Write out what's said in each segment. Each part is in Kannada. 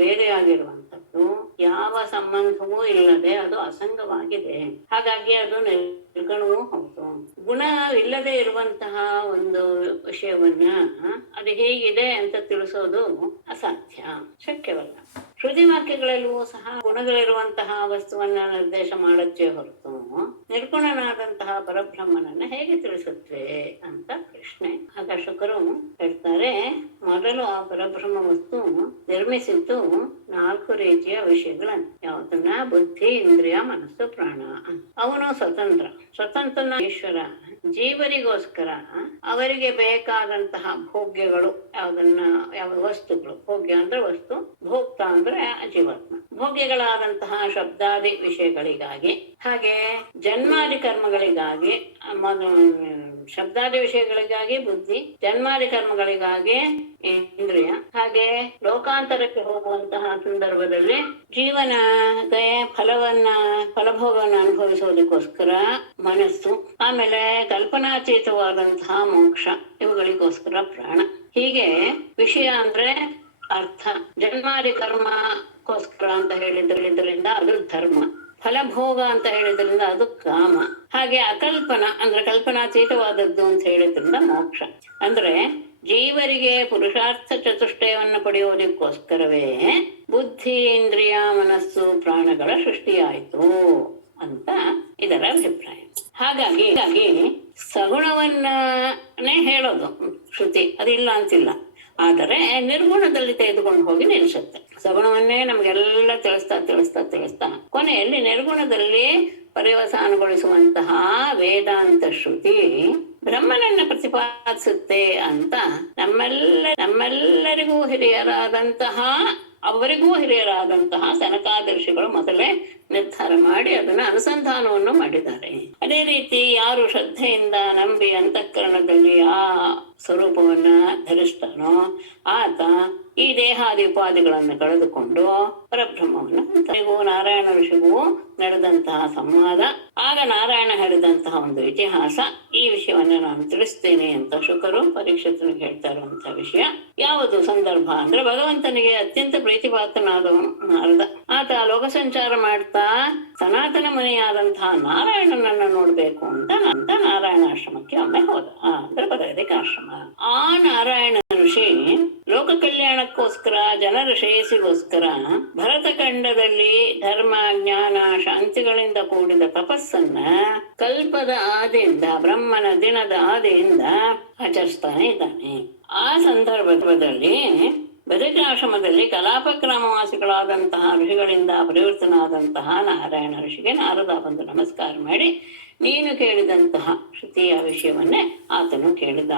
ಬೇರೆಯಾಗಿರುವಂಥದ್ದು, ಯಾವ ಸಂಬಂಧವೂ ಇಲ್ಲದೆ ಅದು ಅಸಂಗವಾಗಿದೆ. ಹಾಗಾಗಿ ಅದು ನಿರ್ಗುಣವೂ ಹೌದು. ಗುಣ ಇಲ್ಲದೆ ಇರುವಂತಹ ಒಂದು ವಿಷಯವನ್ನ ಅದು ಹೇಗಿದೆ ಅಂತ ತಿಳಿಸೋದು ಅಸಾಧ್ಯ, ಶಕ್ಯವಲ್ಲ. ಶ್ರುತಿ ವಾಕ್ಯಗಳಲ್ಲೂ ಸಹ ಗುಣಗಳಿರುವಂತಹ ವಸ್ತುವನ್ನ ನಿರ್ದೇಶ ಮಾಡುತ್ತೇ ಹೊರತು ನಿರ್ಗುಣನಾದಂತಹ ಪರಬ್ರಹ್ಮನನ್ನ ಹೇಗೆ ತಿಳಿಸುತ್ತೆ ಅಂತ ಪ್ರಶ್ನೆ. ಆಗ ಶುಕರು ಹೇಳ್ತಾರೆ, ಮೊದಲು ಆ ಪರಬ್ರಹ್ಮ ವಸ್ತು ನಿರ್ಮಿಸಿದ್ದು 4 ರೀತಿಯ ವಿಷಯಗಳನ್ನ. ಯಾವುದನ್ನ? ಬುದ್ಧಿ, ಇಂದ್ರಿಯ, ಮನಸ್ಸು, ಪ್ರಾಣ. ಅವನು ಸ್ವತಂತ್ರನ ಈಶ್ವರ. ಜೀವರಿಗೋಸ್ಕರ ಅವರಿಗೆ ಬೇಕಾದಂತಹ ಭೋಗ್ಯಗಳು, ಯಾವ ವಸ್ತುಗಳು, ಭೋಗ್ಯ ಅಂದ್ರೆ ವಸ್ತು, ಭೋಕ್ತ ಅಂದ್ರೆ ಜೀವಾತ್ಮ. ಭೋಗ್ಯಗಳಾದಂತಹ ಶಬ್ದಾದಿ ವಿಷಯಗಳಿಗಾಗಿ, ಹಾಗೆ ಜನ್ಮಾದಿ ಕರ್ಮಗಳಿಗಾಗಿ, ಶಬ್ದಾದಿ ವಿಷಯಗಳಿಗಾಗಿ ಬುದ್ಧಿ, ಜನ್ಮಾದಿ ಕರ್ಮಗಳಿಗಾಗಿ ಇಂದ್ರಿಯ, ಹಾಗೆ ಲೋಕಾಂತರಕ್ಕೆ ಹೋಗುವಂತಹ ಸಂದರ್ಭದಲ್ಲಿ ಜೀವನದ ಫಲಭೋಗವನ್ನು ಅನುಭವಿಸೋದಕ್ಕೋಸ್ಕರ ಮನಸ್ಸು, ಆಮೇಲೆ ಕಲ್ಪನಾತೀತವಾದಂತಹ ಮೋಕ್ಷ, ಇವುಗಳಿಗೋಸ್ಕರ ಪ್ರಾಣ. ಹೀಗೆ ವಿಷಯ ಅಂದ್ರೆ ಅರ್ಥ. ಜನ್ಮಾದಿ ಕರ್ಮಕ್ಕೋಸ್ಕರ ಅಂತ ಹೇಳಿದ್ರಿಂದ ಅದು ಧರ್ಮ. ಫಲಭೋಗ ಅಂತ ಹೇಳಿದ್ರಿಂದ ಅದು ಕಾಮ. ಹಾಗೆ ಅಕಲ್ಪನ ಅಂದ್ರೆ ಕಲ್ಪನಾತೀತವಾದದ್ದು ಅಂತ ಹೇಳಿದ್ರಿಂದ ಮೋಕ್ಷ. ಅಂದ್ರೆ ಜೀವರಿಗೆ ಪುರುಷಾರ್ಥ ಚತುಷ್ಟಯವನ್ನು ಪಡೆಯೋದಕ್ಕೋಸ್ಕರವೇ ಬುದ್ಧಿ, ಇಂದ್ರಿಯ, ಮನಸ್ಸು, ಪ್ರಾಣಗಳ ಸೃಷ್ಟಿಯಾಯಿತು ಅಂತ ಇದರ ಅಭಿಪ್ರಾಯ. ಹಾಗಾಗಿ ಸಗುಣವನ್ನೇ ಹೇಳೋದು ಶ್ರುತಿ, ಅದಿಲ್ಲ ಅಂತಿಲ್ಲ. ಆದರೆ ನಿರ್ಗುಣದಲ್ಲಿ ತೆಗೆದುಕೊಂಡು ಹೋಗಿ ನಿಲ್ಲಿಸುತ್ತೆ. ಸಗುಣವನ್ನೇ ನಮ್ಗೆಲ್ಲ ತಿಳಿಸ್ತಾ ಕೊನೆಯಲ್ಲಿ ನಿರ್ಗುಣದಲ್ಲಿ ಪರ್ಯವಸಾನಗೊಳಿಸುವಂತಹ ವೇದಾಂತ ಶ್ರುತಿ ಬ್ರಹ್ಮನನ್ನ ಪ್ರತಿಪಾದಿಸುತ್ತೆ ಅಂತ ನಮ್ಮೆಲ್ಲರಿಗೂ ಅವರಿಗೂ ಹಿರಿಯರಾದಂತಹ ಸನಕಾದರ್ಶಿಗಳು ಮೊದಲೇ ನಿರ್ಧಾರ ಮಾಡಿ ಅದನ್ನ ಅನುಸಂಧಾನವನ್ನು ಮಾಡಿದ್ದಾರೆ. ಅದೇ ರೀತಿ ಯಾರು ಶ್ರದ್ಧೆಯಿಂದ ನಂಬಿ ಅಂತಃಕರಣದಲ್ಲಿ ಆ ಸ್ವರೂಪವನ್ನ ಧರಿಸ್ತಾನೋ ಆತ ಈ ದೇಹಾದಿ ಉಪಾಧಿಗಳನ್ನು ಕಳೆದುಕೊಂಡು ಪರಬ್ರಹ್ಮವನ್ನು ತನಗೂ ನಾರಾಯಣ ಋಷಿಗೂ ನಡೆದಂತಹ ಸಂವಾದ, ಆಗ ನಾರಾಯಣ ಹೇಳಿದಂತಹ ಒಂದು ಇತಿಹಾಸ, ಈ ವಿಷಯವನ್ನ ನಾನು ತಿಳಿಸ್ತೇನೆ ಅಂತ ಶುಕರು ಪರೀಕ್ಷಿತನಿಗೆ ಹೇಳ್ತಾ ಇರುವಂತಹ ವಿಷಯ. ಯಾವುದು ಸಂದರ್ಭ ಅಂದ್ರೆ ಭಗವಂತನಿಗೆ ಅತ್ಯಂತ ಪ್ರೀತಿಪಾತ್ರನಾದವನು ನಾರದ. ಆತ ಲೋಕ ಸಂಚಾರ ಮಾಡ್ತಾ ಸನಾತನ ಮುನಿಯಾದಂತಹ ನಾರಾಯಣನನ್ನ ನೋಡ್ಬೇಕು ಅಂತ ನಾರಾಯಣಾಶ್ರಮಕ್ಕೆ ಒಮ್ಮೆ ಹೋದ. ಅಂದ್ರೆ ಪದಗದಿಕ ಆಶ್ರಮ. ಆ ನಾರಾಯಣ ಋಷಿ ಲೋಕ ಕಲ್ಯಾಣಕ್ಕೋಸ್ಕರ, ಜನರ ಶ್ರೇಯಸ್ಸಿಗೋಸ್ಕರ ಭರತಖಂಡದಲ್ಲಿ ಧರ್ಮ, ಜ್ಞಾನ, ಶಾಂತಿಗಳಿಂದ ಕೂಡಿದ ತಪಸ್ಸನ್ನ ಕಲ್ಪದ ಆದಿಯಿಂದ, ಬ್ರಹ್ಮನ ದಿನದ ಆದಿಯಿಂದ ಆಚರಿಸ್ತಾನೆ ಇದ್ದಾನೆ. ಆ ಸಂದರ್ಭದಲ್ಲಿ ಬದರಿಕಾಶ್ರಮದಲ್ಲಿ ಕಲಾಪಕ್ರಮವಾಸಿಗಳಾದಂತಹ ಋಷಿಗಳಿಂದ ಪರಿವರ್ತನಾದಂತಹ ನಾರಾಯಣ ಋಷಿಗೆ ನಾರದ ಬಂದು ನಮಸ್ಕಾರ ಮಾಡಿ, ನೀನು ಕೇಳಿದಂತಹ ಶ್ರುತಿಯ ವಿಷಯವನ್ನೇ ಆತನು ಕೇಳಿದ.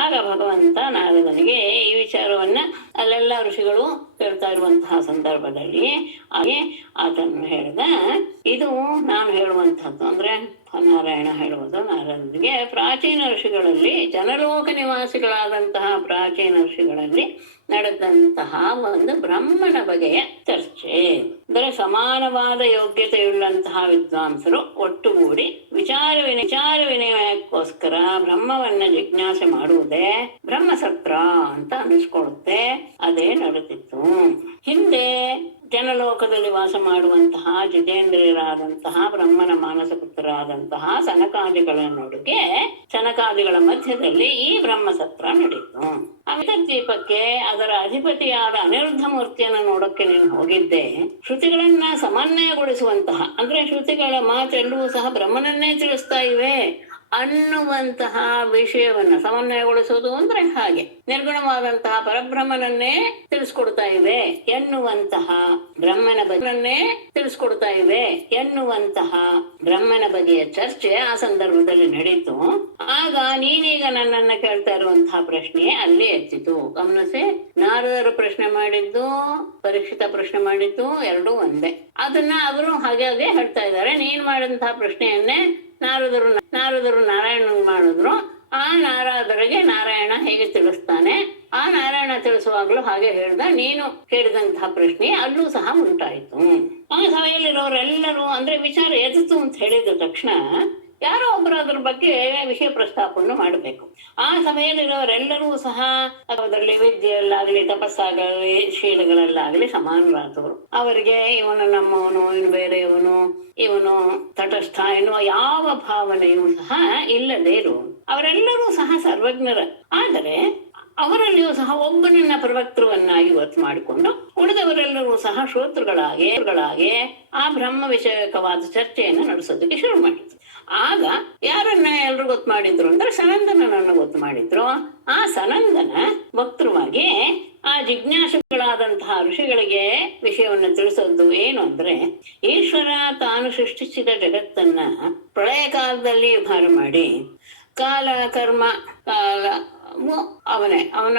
ಆಗ ಭಗವಂತ ನಾರದನಿಗೆ ಈ ವಿಚಾರವನ್ನ ಅಲ್ಲೆಲ್ಲ ಋಷಿಗಳು ಕೇಳ್ತಾ ಇರುವಂತಹ ಸಂದರ್ಭದಲ್ಲಿ ಹಾಗೆ ಆತನು ಹೇಳಿದ, ಇದು ನಾನು ಹೇಳುವಂತಹದ್ದು ಅಂದ್ರೆ ನಾರಾಯಣ ಹೇಳುವುದು ನಾರದನಿಗೆ ಪ್ರಾಚೀನ ಋಷಿಗಳಲ್ಲಿ, ಜನಲೋಕ ನಿವಾಸಿಗಳಾದಂತಹ ಪ್ರಾಚೀನ ಋಷಿಗಳಲ್ಲಿ ನಡೆದಂತಹ ಒಂದು ಬ್ರಹ್ಮನ ಬಗೆಯ ಚರ್ಚೆ. ಅಂದರೆ ಸಮಾನವಾದ ಯೋಗ್ಯತೆಯುಳ್ಳಂತಹ ವಿದ್ವಾಂಸರು ಒಟ್ಟುಗೂಡಿ ವಿಚಾರ ವಿನಿಮಯಕ್ಕೋಸ್ಕರ ಬ್ರಹ್ಮವನ್ನ ಜಿಜ್ಞಾಸೆ ಮಾಡುವುದೇ ಬ್ರಹ್ಮಸತ್ರ ಅಂತ ಅನಿಸ್ಕೊಳ್ಳುತ್ತೆ. ಅದೇ ನಡೆದಿತ್ತು. ಹಿಂದೆ ಜನಲೋಕದಲ್ಲಿ ವಾಸ ಮಾಡುವಂತಹ ಜಿತೇಂದ್ರಿಯರಾದಂತಹ ಬ್ರಹ್ಮನ ಮಾನಸ ಪುತ್ರರಾದಂತಹ ಸನಕಾದಿಗಳ ಮಧ್ಯದಲ್ಲಿ ಈ ಬ್ರಹ್ಮಸತ್ರ ನಡೀತು. ದ್ವೀಪಕ್ಕೆ ಅದರ ಅಧಿಪತಿಯಾದ ಅನಿರುದ್ಧ ಮೂರ್ತಿಯನ್ನು ನೋಡೋಕೆ ನೀನು ಹೋಗಿದ್ದೆ. ಶ್ರುತಿಗಳನ್ನ ಸಮನ್ವಯಗೊಳಿಸುವಂತಹ, ಅಂದ್ರೆ ಶ್ರುತಿಗಳ ಮಾತೆಲ್ಲವೂ ಸಹ ಬ್ರಹ್ಮನನ್ನೇ ತಿಳಿಸ್ತಾ ಇವೆ ಅನ್ನುವಂತಹ ವಿಷಯವನ್ನ ಸಮನ್ವಯಗೊಳಿಸೋದು ಅಂದ್ರೆ ಹಾಗೆ ನಿರ್ಗುಣವಾದಂತಹ ಪರಬ್ರಹ್ಮನನ್ನೇ ತಿಳಿಸ್ಕೊಡ್ತಾ ಇವೆ ಎನ್ನುವಂತಹ ಬ್ರಹ್ಮನ ಬಗೆಯ ಚರ್ಚೆ ಆ ಸಂದರ್ಭದಲ್ಲಿ ನಡೀತು. ಆಗ ನೀನೀಗ ನನ್ನನ್ನ ಕೇಳ್ತಾ ಇರುವಂತಹ ಪ್ರಶ್ನೆ ಅಲ್ಲೇ ಎತ್ತಿತು. ಗಮನಿಸಿ, ನಾರದರು ಪ್ರಶ್ನೆ ಮಾಡಿದ್ದು, ಪರೀಕ್ಷಿತ ಪ್ರಶ್ನೆ ಮಾಡಿದ್ದು ಎರಡೂ ಒಂದೇ. ಅದನ್ನ ಅವರು ಹಾಗೆ ಹೇಳ್ತಾ ಇದ್ದಾರೆ. ನೀನ್ ಮಾಡಿದಂತಹ ಪ್ರಶ್ನೆಯನ್ನೇ ನಾರದರು ನಾರಾಯಣನ್ ಮಾಡಿದ್ರು. ಆ ನಾರದರಿಗೆ ನಾರಾಯಣ ಹೇಗೆ ತಿಳಿಸ್ತಾನೆ, ಆ ನಾರಾಯಣ ತಿಳಿಸುವಾಗ್ಲೂ ಹಾಗೆ ಹೇಳ್ದ. ನೀನು ಕೇಳಿದಂತಹ ಪ್ರಶ್ನೆ ಅಲ್ಲೂ ಸಹ ಉಂಟಾಯಿತು. ಆ ಸಭೆಯಲ್ಲಿರೋರೆಲ್ಲರೂ ಅಂದ್ರೆ ವಿಚಾರ ಎದಿತು ಅಂತ ಹೇಳಿದ ತಕ್ಷಣ ಯಾರೋ ಒಬ್ಬರು ಅದ್ರ ಬಗ್ಗೆ ವಿಷಯ ಪ್ರಸ್ತಾಪವನ್ನು ಮಾಡಬೇಕು. ಆ ಸಮಯದಲ್ಲಿರೋರೆಲ್ಲರೂ ಸಹ ಅದರಲ್ಲಿ ವಿದ್ಯೆಯಲ್ಲಾಗಲಿ ತಪಸ್ಸಾಗಲಿ ಶೀಲಗಳಲ್ಲಾಗಲಿ ಸಮಾನರಾದವರು. ಅವರಿಗೆ ಇವನು ನಮ್ಮವನು, ಇವನು ಬೇರೆಯವನು, ಇವನು ತಟಸ್ಥ ಎನ್ನುವ ಯಾವ ಭಾವನೆಯೂ ಸಹ ಇಲ್ಲದೇ ಇರುವನು. ಅವರೆಲ್ಲರೂ ಸಹ ಸರ್ವಜ್ಞರ. ಆದರೆ ಅವರಲ್ಲಿಯೂ ಸಹ ಒಬ್ಬನನ್ನ ಪ್ರವಕ್ತೃವನ್ನಾಗಿ ಗೊತ್ತು ಮಾಡಿಕೊಂಡು ಉಳಿದವರೆಲ್ಲರೂ ಸಹ ಶ್ರೋತೃಗಳಾಗಿ ಆ ಬ್ರಹ್ಮ ವಿಷಯಕವಾದ ಚರ್ಚೆಯನ್ನು ನಡೆಸೋದಕ್ಕೆ ಶುರು ಮಾಡಿದ್ರು. ಆಗ ಯಾರನ್ನ ಎಲ್ರು ಗೊತ್ತು ಮಾಡಿದ್ರು ಅಂದ್ರೆ ಸನಂದನನ್ನ ಗೊತ್ತು ಮಾಡಿದ್ರು. ಆ ಸನಂದನ ವಕ್ತೃವಾಗಿ ಆ ಜಿಜ್ಞಾಸುಗಳಾದಂತಹ ಋಷಿಗಳಿಗೆ ವಿಷಯವನ್ನು ತಿಳಿಸೋದು ಏನು ಅಂದ್ರೆ, ಈಶ್ವರ ತಾನು ಸೃಷ್ಟಿಸಿದ ಜಗತ್ತನ್ನ ಪ್ರಳಯ ಕಾಲದಲ್ಲಿ ಭಾರ ಮಾಡಿ ಕಾಲ ಕರ್ಮ ಅವನ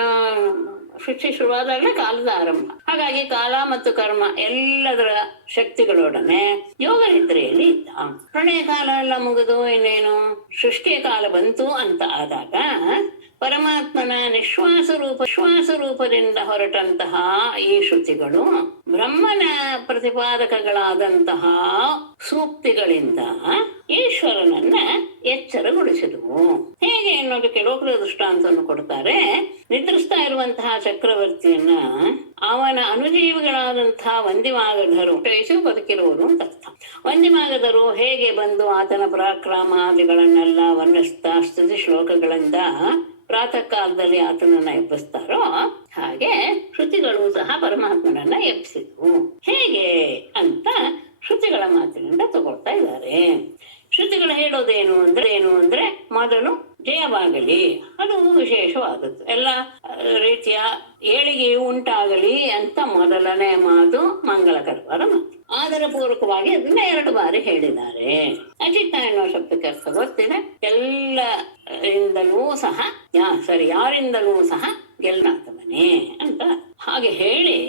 ಸೃಷ್ಟಿ ಶುರುವಾದಾಗಲೇ ಕಾಲದ ಆರಂಭ. ಹಾಗಾಗಿ ಕಾಲ ಮತ್ತು ಕರ್ಮ ಎಲ್ಲದರ ಶಕ್ತಿಗಳೊಡನೆ ಯೋಗ ನಿದ್ರೆಯಲ್ಲಿ ಇದ್ದ. ಪ್ರಳಯ ಕಾಲ ಎಲ್ಲ ಮುಗಿದು ಇನ್ನೇನು ಸೃಷ್ಟಿಯ ಕಾಲ ಬಂತು ಅಂತ ಆದಾಗ ಪರಮಾತ್ಮನ ಶ್ವಾಸ ರೂಪದಿಂದ ಹೊರಟಂತಹ ಈ ಶ್ರುತಿಗಳು ಬ್ರಹ್ಮನ ಪ್ರತಿಪಾದಕಗಳಾದಂತಹ ಸೂಕ್ತಿಗಳಿಂದ ಈಶ್ವರನನ್ನ ಎಚ್ಚರಗೊಳಿಸಿದವು. ಹೇಗೆ ಅನ್ನೋದಕ್ಕೆ ಲೋಕದ ದೃಷ್ಟಾಂತವನ್ನು ಕೊಡ್ತಾರೆ. ನಿದ್ರಿಸ್ತಾ ಇರುವಂತಹ ಚಕ್ರವರ್ತಿಯನ್ನ ಅವನ ಅನುಜೀವಿಗಳಾದಂತಹ ವಂದಿಮಾಗಧರು ಬದುಕಿರುವರು ಅಂತ ಅರ್ಥ. ವಂದಿಮಾಗಧರು ಹೇಗೆ ಬಂದು ಆತನ ಪರಾಕ್ರಮಾದಿಗಳನ್ನೆಲ್ಲ ವರ್ಣಿಸ್ತಾ ಸ್ತುತಿ ಶ್ಲೋಕಗಳಿಂದ ಪ್ರಾತಃ ಕಾಲದಲ್ಲಿ ಆತನನ್ನ ಎಬ್ಬಿಸ್ತಾರೋ ಹಾಗೆ ಶ್ರುತಿಗಳು ಸಹ ಪರಮಾತ್ಮನನ್ನ ಎಬ್ಬಿಸಿದ್ವು. ಹೇಗೆ ಅಂತ ಶ್ರುತಿಗಳ ಮಾತಿನಿಂದ ತಗೊಳ್ತಾ ಇದ್ದಾರೆ. ಶ್ರುತಿಗಳು ಹೇಳೋದೇನು ಅಂದ್ರೆ ಮೊದಲು ಜಯವಾಗಲಿ, ಅದು ವಿಶೇಷವಾದದ್ದು. ಎಲ್ಲ ರೀತಿಯ ಏಳಿಗೆಯು ಉಂಟಾಗಲಿ ಅಂತ ಮೊದಲನೇ ಮಾತು ಮಂಗಳಕರವಾದ ಮಾತು. ಆದರ ಪೂರ್ವಕವಾಗಿ ಅದನ್ನ 2 ಬಾರಿ ಹೇಳಿದ್ದಾರೆ. ಅಜಿತ ಎನ್ನುವ ಶಬ್ದಕ್ಕೆ ಅರ್ಥ ಗೊತ್ತಿದೆ. ಎಲ್ಲರಿಂದಲೂ ಸಹ ಯಾರಿಂದಲೂ ಸಹ ಗೆಲ್ಲಾಗ್ತವನೇ ಅಂತ ಹಾಗೆ ಹೇಳಿ,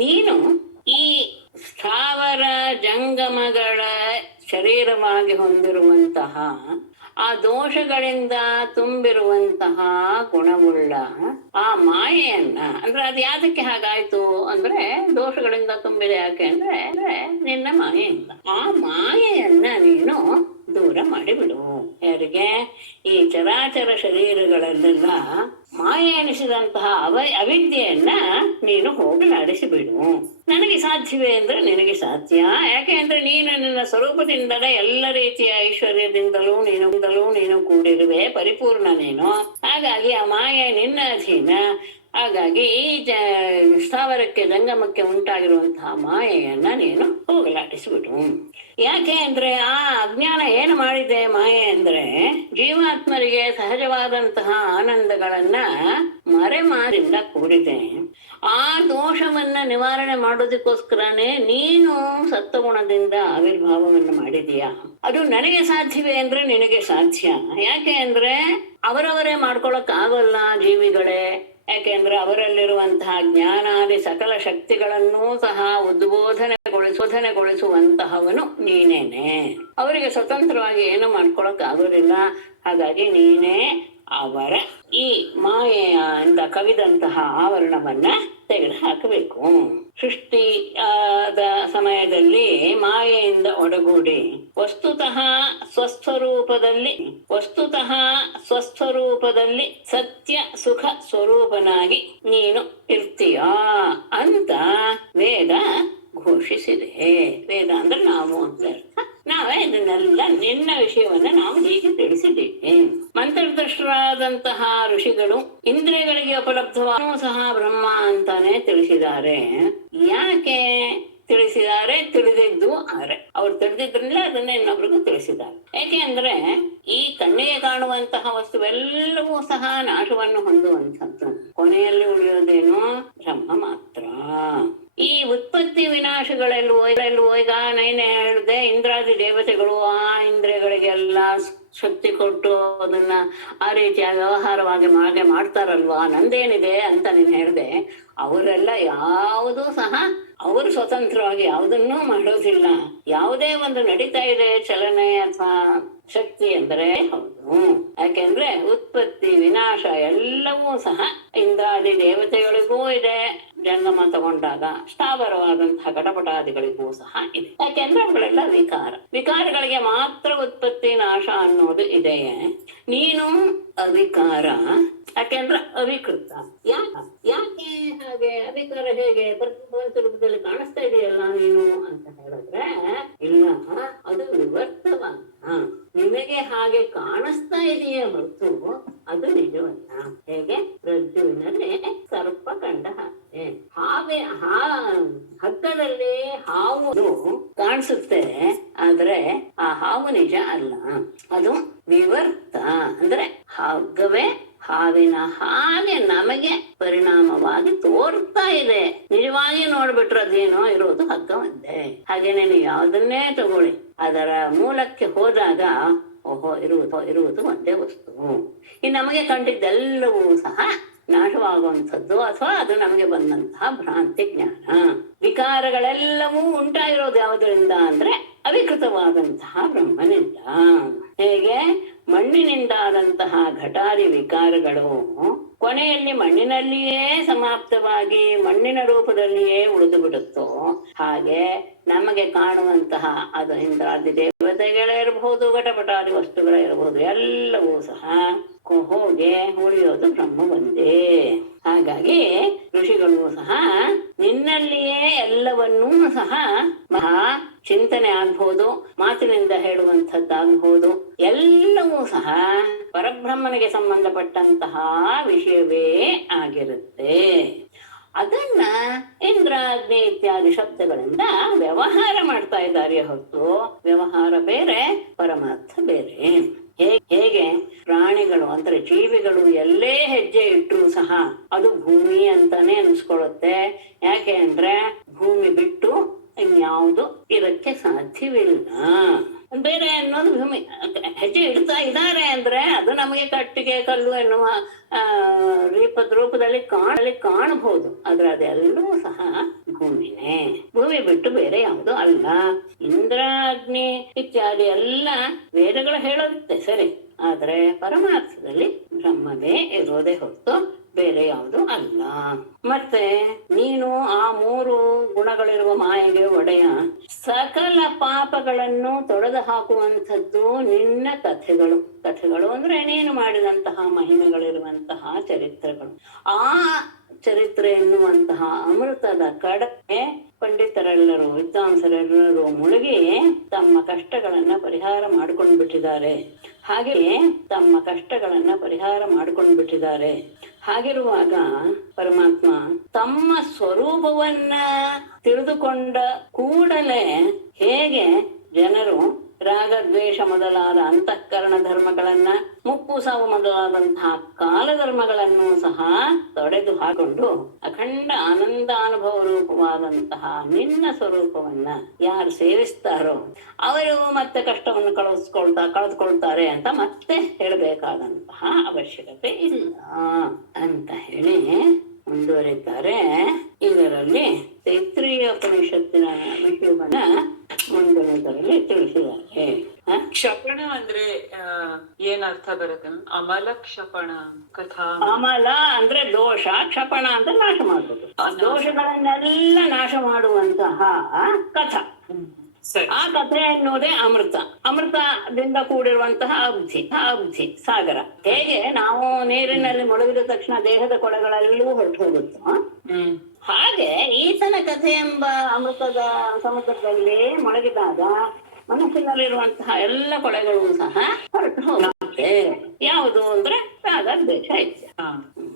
ನೀನು ಈ ಸ್ಥಾವರ ಜಂಗಮಗಳ ಶರೀರವಾಗಿ ಹೊಂದಿರುವಂತಹ ಆ ದೋಷಗಳಿಂದ ತುಂಬಿರುವಂತಹ ಗುಣವುಳ್ಳ ಆ ಮಾಯೆಯನ್ನ, ಅಂದ್ರೆ ಅದು ಯಾತಕ್ಕೆ ಹಾಗಾಯ್ತು ಅಂದ್ರೆ ದೋಷಗಳಿಂದ ತುಂಬಿದೆ ಯಾಕೆ ಅಂದ್ರೆ ನಿನ್ನ ಮಾಯೆಯಿಂದ. ಆ ಮಾಯೆಯನ್ನ ನೀನು ದೂರ ಮಾಡಿಬಿಡು. ಯಾರಿಗೆ? ಈ ಚರಾಚರ ಶರೀರಗಳಲ್ಲೆಲ್ಲ ಮಾಯೆ ಎನಿಸಿದಂತಹ ಅವಿದ್ಯೆಯನ್ನ ನೀನು ಹೋಗಲಾಡಿಸಿಬಿಡು. ನನಗೆ ಸಾಧ್ಯವೇ ಅಂದ್ರೆ ನಿನಗೆ ಸಾಧ್ಯ. ಯಾಕೆ ಅಂದ್ರೆ ನೀನು ನಿನ್ನ ಸ್ವರೂಪದಿಂದಲೇ ಎಲ್ಲ ರೀತಿಯ ಐಶ್ವರ್ಯದಿಂದಲೂ ನೀನು ಕೂಡಿರುವೆ, ಪರಿಪೂರ್ಣ ನೀನು. ಹಾಗಾಗಿ ಆ ಮಾಯೆ ನಿನ್ನ ಅಧೀನ. ಹಾಗಾಗಿ ಈ ಸ್ಥಾವರಕ್ಕೆ ಜಂಗಮಕ್ಕೆ ಉಂಟಾಗಿರುವಂತಹ ಮಾಯೆಯನ್ನ ನೀನು ಹೋಗಲಾಡಿಸಿಬಿಡು. ಯಾಕೆ ಅಂದ್ರೆ ಆ ಅಜ್ಞಾನ ಏನು ಮಾಡಿದೆ ಮಾಯೆ ಅಂದ್ರೆ, ಜೀವಾತ್ಮರಿಗೆ ಸಹಜವಾದಂತಹ ಆನಂದಗಳನ್ನ ಮರೆಮಾರಿಂದ ಕೂಡಿದೆ. ಆ ದೋಷವನ್ನ ನಿವಾರಣೆ ಮಾಡೋದಕ್ಕೋಸ್ಕರನೇ ನೀನು ಸತ್ವಗುಣದಿಂದ ಆವಿರ್ಭಾವವನ್ನು ಮಾಡಿದೀಯ. ಅದು ನನಗೆ ಸಾಧ್ಯವೇ ಅಂದ್ರೆ ನಿನಗೆ ಸಾಧ್ಯ. ಯಾಕೆ ಅಂದ್ರೆ ಅವರವರೇ ಮಾಡ್ಕೊಳಕ್ ಆಗೋಲ್ಲ ಜೀವಿಗಳೇ. ಯಾಕೆಂದ್ರೆ ಅವರಲ್ಲಿರುವಂತಹ ಜ್ಞಾನಾದಿ ಸಕಲ ಶಕ್ತಿಗಳನ್ನೂ ಸಹ ಉದ್ಬೋಧನೆಗೊಳಿಸುವಂತಹವನು ನೀನೇನೆ. ಅವರಿಗೆ ಸ್ವತಂತ್ರವಾಗಿ ಏನು ಮಾಡ್ಕೊಳಕ್ ಆಗೋದಿಲ್ಲ. ಹಾಗಾಗಿ ನೀನೇ ಅವರ ಈ ಮಾಯೆಯಿಂದ ಕವಿದಂತಹ ಆವರಣವನ್ನ ತೆಗೆದು ಹಾಕಬೇಕು. ಸೃಷ್ಟಿಯಾದ ಸಮಯದಲ್ಲಿ ಮಾಯೆಯಿಂದ ಒಡಗೂಡಿ ವಸ್ತುತಃ ಸ್ವಸ್ವರೂಪದಲ್ಲಿ ಸತ್ಯ ಸುಖ ಸ್ವರೂಪನಾಗಿ ನೀನು ಇರ್ತೀಯಾ ಅಂತ ವೇದ ಘೋಷಿಸಿದೆ. ವೇದ ಅಂದ್ರೆ ನಾವು ಅಂತ ಅರ್ಥ. ನಾವೇ ಇದನ್ನೆಲ್ಲ ನಿನ್ನ ವಿಷಯವನ್ನ ನಾವು ಹೀಗೆ ತಿಳಿಸಿದ್ದೇವೆ. ಮಂತ್ರದೃಷ್ಟರಾದಂತಹ ಋಷಿಗಳು ಇಂದ್ರಿಯಗಳಿಗೆ ಉಪಲಬ್ಧವಾಗೂ ಸಹ ಬ್ರಹ್ಮ ಅಂತಾನೆ ತಿಳಿಸಿದ್ದಾರೆ. ಯಾಕೆ ತಿಳಿಸಿದ್ದಾರೆ? ತಿಳಿದಿದ್ದು ಅವ್ರು ತಿಳಿದಿದ್ರಲ್ಲ ಅದನ್ನ ಇನ್ನೊಬ್ರಿಗೂ ತಿಳಿಸಿದ್ದಾರೆ. ಯಾಕೆ ಅಂದ್ರೆ ಈ ಕಣ್ಣಿಗೆ ಕಾಣುವಂತಹ ವಸ್ತುವೆಲ್ಲವೂ ಸಹ ನಾಶವನ್ನು ಹೊಂದುವಂಥದ್ದು. ಕೊನೆಯಲ್ಲಿ ಉಳಿಯೋದೇನು? ಬ್ರಹ್ಮ ಮಾತ್ರ. ಈ ಉತ್ಪತ್ತಿ ವಿನಾಶಗಳೆಲ್ಲವೋ ಈಗ ನೈನೇ ಹೇಳಿದೆ, ಇಂದ್ರಾದಿ ದೇವತೆಗಳು ಆ ಇಂದ್ರಿಯಗಳಿಗೆಲ್ಲ ಶಕ್ತಿ ಕೊಟ್ಟು ಅದನ್ನ ಆ ರೀತಿಯ ವ್ಯವಹಾರವಾಗಿ ಮಾಡ್ತಾರಲ್ವಾ, ನಂದೇನಿದೆ ಅಂತ ನೀನ್ ಹೇಳಿದೆ. ಅವರೆಲ್ಲ ಯಾವುದೂ ಸಹ ಅವರು ಸ್ವತಂತ್ರವಾಗಿ ಯಾವುದನ್ನೂ ಮಾಡೋದಿಲ್ಲ. ಯಾವುದೇ ಒಂದು ನಡೀತಾ ಇದೆ ಚಲನೆ ಅಥವಾ ಶಕ್ತಿ ಅಂದ್ರೆ ಹೌದು. ಯಾಕೆಂದ್ರೆ ಉತ್ಪತ್ತಿ ವಿನಾಶ ಎಲ್ಲವೂ ಸಹ ಇಂದ್ರಾದಿ ದೇವತೆಗಳಿಗೂ ಇದೆ, ಜಂಗಮ ತಗೊಂಡಾಗ ಸ್ಥಾವರವಾದಂತಹ ಘಟಪಟಾದಿಗಳಿಗೂ ಸಹ ಇದೆ. ಯಾಕೆಂದ್ರೆ ಅವುಗಳೆಲ್ಲ ವಿಕಾರಗಳಿಗೆ ಮಾತ್ರ ಉತ್ಪತ್ತಿ ನಾಶ ಅನ್ನೋದು ಇದೆಯೇ. ನೀನು ಅವಿಕಾರ, ಯಾಕೆಂದ್ರೆ ಅವಿಕೃತ. ಯಾಕೆ ಹಾಗೆ ಅವಿಕಾರ ಹೇಗೆ ಪ್ರತಿಭಾವಂತ ರೂಪದಲ್ಲಿ ಕಾಣಿಸ್ತಾ ಇದೆಯಲ್ಲ ನೀನು ಅಂತ ಹೇಳಿದ್ರೆ, ಇಲ್ಲ, ಅದು ವಿವರ್ತವಾದ. ನಿಮಗೆ ಹಾಗೆ ಕಾಣಿಸ್ತಾ ಇದೆಯೇ ಹೊರತು ಅದು ನಿಜವಲ್ಲ. ಹೇಗೆ ರಜ್ಜುವಿನಲ್ಲಿ ಸರ್ಪ ಕಂಡ ಹಾಗೆ ಹಗ್ಗದಲ್ಲಿ ಹಾವು ಕಾಣಿಸುತ್ತೆ, ಆದ್ರೆ ಆ ಹಾವು ನಿಜ ಅಲ್ಲ, ಅದು ವಿವರ್ತ. ಅಂದ್ರೆ ಹಗ್ಗವೇ ಹಾವಿನ ಹಾಗೆ ನಮಗೆ ಪರಿಣಾಮವಾಗಿ ತೋರ್ತಾ ಇದೆ. ನಿಜವಾಗಿ ನೋಡ್ಬಿಟ್ರೆ ಅದೇನೋ ಇರೋದು ಹಗ್ಗ ಒಂದೇ. ಹಾಗೇನೆ ನೀವು ಯಾವುದನ್ನೇ ತಗೊಳ್ಳಿ, ಅದರ ಮೂಲಕ್ಕೆ ಹೋದಾಗ ಓಹೋ ಇರುವುದು ಒಂದೇ ವಸ್ತು. ಈ ನಮಗೆ ಕಂಡಿದ್ದೆಲ್ಲವೂ ಸಹ ನಾಶವಾಗುವಂಥದ್ದು ಅಥವಾ ಅದು ನಮಗೆ ಬಂದಂತಹ ಭ್ರಾಂತಿ ಜ್ಞಾನ. ವಿಕಾರಗಳೆಲ್ಲವೂ ಉಂಟಾಗಿರೋದು ಯಾವುದರಿಂದ ಅಂದ್ರೆ ಅವಿಕೃತವಾದಂತಹ ಬ್ರಹ್ಮನಿಂದ. ಹೇಗೆ ಮಣ್ಣಿನಿಂದಾದಂತಹ ಘಟಾದಿ ವಿಕಾರಗಳು ಕೊನೆಯಲ್ಲಿ ಮಣ್ಣಿನಲ್ಲಿಯೇ ಸಮಾಪ್ತವಾಗಿ ಮಣ್ಣಿನ ರೂಪದಲ್ಲಿಯೇ ಉಳಿದು ಬಿಡುತ್ತೋ, ಹಾಗೆ ನಮಗೆ ಕಾಣುವಂತಹ ಅದು ಇಂದ್ರಾದಿ ದೇವತೆಗಳೇ ಇರಬಹುದು, ಘಟಪಟಾದಿ ವಸ್ತುಗಳೇ ಇರಬಹುದು, ಎಲ್ಲವೂ ಸಹ ಹೋಗಿ ಉಳಿಯೋದು ಬ್ರಹ್ಮ ಒಂದೇ. ಹಾಗಾಗಿ ಋಷಿಗಳು ಸಹ ನಿನ್ನಲ್ಲಿಯೇ ಎಲ್ಲವನ್ನೂ ಸಹ ಮಹಾ ಚಿಂತನೆ ಆಗ್ಬಹುದು, ಮಾತಿನಿಂದ ಹೇಳುವಂಥದ್ದಾಗಬಹುದು, ಎಲ್ಲವೂ ಸಹ ಪರಬ್ರಹ್ಮನಿಗೆ ಸಂಬಂಧಪಟ್ಟಂತಹ ವಿಷಯವೇ ಆಗಿರುತ್ತೆ. ಅದನ್ನ ಇಂದ್ರ ಅಗ್ನಿ ಇತ್ಯಾದಿ ಶಬ್ದಗಳಿಂದ ವ್ಯವಹಾರ ಮಾಡ್ತಾ ಇದ್ದಾರೆ ಹೊರತು ವ್ಯವಹಾರ ಬೇರೆ, ಪರಮಾರ್ಥ ಬೇರೆ. ಹೇಗೆ ಪ್ರಾಣಿಗಳು ಅಂದ್ರೆ ಜೀವಿಗಳು ಎಲ್ಲೇ ಹೆಜ್ಜೆ ಇಟ್ಟರು ಸಹ ಅದು ಭೂಮಿ ಅಂತಾನೆ ಅನ್ಸ್ಕೊಳುತ್ತೆ. ಯಾಕೆ ಅಂದ್ರೆ ಭೂಮಿ ಬಿಟ್ಟು ಇನ್ಯಾವುದು ಇರಕ್ಕೆ ಸಾಧ್ಯವಿಲ್ಲ. ಬೇರೆ ಅನ್ನೋದು ಭೂಮಿ ಹೆಜ್ಜೆ ಇಡ್ತಾ ಇದ್ದಾರೆ ಅಂದ್ರೆ ಅದು ನಮಗೆ ಕಟ್ಟಿಗೆ ಕಲ್ಲು ಎನ್ನುವ ರೂಪದಲ್ಲಿ ಕಾಣಬಹುದು, ಆದ್ರೆ ಅದೆಲ್ಲವೂ ಸಹ ಭೂಮಿನೇ. ಭೂಮಿ ಬಿಟ್ಟು ಬೇರೆ ಯಾವುದು ಅಲ್ಲ. ಇಂದ್ರ ಅಗ್ನಿ ಇತ್ಯಾದಿ ಎಲ್ಲ ವೇದಗಳು ಹೇಳುತ್ತೆ ಸರಿ, ಆದ್ರೆ ಪರಮಾರ್ಥದಲ್ಲಿ ಬ್ರಹ್ಮವೇ ಇರೋದೇ ಹೊರತು ಬೇರೆ ಯಾವುದು ಅಲ್ಲ. ಮತ್ತೆ ನೀನು ಆ ಮೂರು ಗುಣಗಳಿರುವ ಮಾಯೆಗೆ ಒಡೆಯ. ಸಕಲ ಪಾಪಗಳನ್ನು ತೊಡೆದು ಹಾಕುವಂಥದ್ದು ನಿನ್ನ ಕಥೆಗಳು ಅಂದ್ರೆ ನೀನು ಮಾಡಿದಂತಹ ಮಹಿಮೆಗಳಿರುವಂತಹ ಚರಿತ್ರೆಗಳು. ಆ ಚರಿತ್ರೆ ಎನ್ನುವಂತಹ ಅಮೃತದ ಕಡೆ ಪಂಡಿತರೆಲ್ಲರೂ ವಿದ್ವಾಂಸರೆಲ್ಲರೂ ಮುಳುಗಿ ತಮ್ಮ ಕಷ್ಟಗಳನ್ನ ಪರಿಹಾರ ಮಾಡ್ಕೊಂಡು ಬಿಟ್ಟಿದ್ದಾರೆ. ಹಾಗೆಯೇ ತಮ್ಮ ಕಷ್ಟಗಳನ್ನ ಪರಿಹಾರ ಮಾಡ್ಕೊಂಡು ಬಿಟ್ಟಿದ್ದಾರೆ. ಹಾಗಿರುವಾಗ ಪರಮಾತ್ಮ ತಮ್ಮ ಸ್ವರೂಪವನ್ನ ತಿಳಿದುಕೊಂಡ ಕೂಡಲೇ ಹೇಗೆ ಜನರು ರಾಗ ದ್ವೇಷ ಮೊದಲಾದ ಅಂತಃಕರಣ ಧರ್ಮಗಳನ್ನ, ಮುಪ್ಪು ಸಾವು ಮೊದಲಾದಂತಹ ಕಾಲಧರ್ಮಗಳನ್ನು ಸಹ ತೊಡೆದು ಹಾಕೊಂಡು ಅಖಂಡ ಆನಂದಾನುಭವ ರೂಪವಾದಂತಹ ನಿನ್ನ ಸ್ವರೂಪವನ್ನ ಯಾರು ಸೇವಿಸ್ತಾರೋ ಅವರು ಮತ್ತೆ ಕಷ್ಟವನ್ನು ಕಳೆದುಕೊಳ್ತಾರೆ ಅಂತ ಮತ್ತೆ ಹೇಳಬೇಕಾದಂತಹ ಅವಶ್ಯಕತೆ ಇಲ್ಲ ಅಂತ ಹೇಳಿ ಮುಂದುವರಿತಾರೆ. ಇದರಲ್ಲಿ ತೈತ್ರೀಯ ಉಪನಿಷತ್ತಿನ ವಿಷಯವನ್ನ ಮುಂದಿನದರಲ್ಲಿ ತಿಳಿಸಿದ್ದಾರೆ. ಕ್ಷಪಣ ಅಂದ್ರೆ ಏನ್ ಅರ್ಥ ಬರುತ್ತೆ? ಅಮಲ ಕ್ಷಪಣ ಕಥಾ. ಅಮಲ ಅಂದ್ರೆ ದೋಷ, ಕ್ಷಪಣ ಅಂತ ನಾಶ ಮಾಡುವುದು. ದೋಷಗಳನ್ನೆಲ್ಲ ನಾಶ ಮಾಡುವಂತಹ ಕಥಾ. ಆ ಕಥೆ ಎನ್ನುವುದೇ ಅಮೃತ. ಅಮೃತದಿಂದ ಕೂಡಿರುವಂತಹ ಅಬ್ಧಿ ಸಾಗರ. ಹೇಗೆ ನಾವು ನೀರಿನಲ್ಲಿ ಮುಳುಗಿದ ತಕ್ಷಣ ದೇಹದ ಕೊಳೆಗಳೆಲ್ಲವೂ ಹೊರಟು ಹೋಗುತ್ತೋ, ಹಾಗೆ ಈತನ ಕಥೆ ಎಂಬ ಅಮೃತದ ಸಮುದ್ರದಲ್ಲಿ ಮುಳುಗಿದಾಗ ಮನಸ್ಸಿನಲ್ಲಿರುವಂತಹ ಎಲ್ಲ ಕೊಳೆಗಳು ಸಹ ಹೊರಟು ಹೋಗುತ್ತೆ. ಯಾವುದು ಅಂದ್ರೆ ರಾಗ ದ್ವೇಷ ಇಚ್ಛೆ.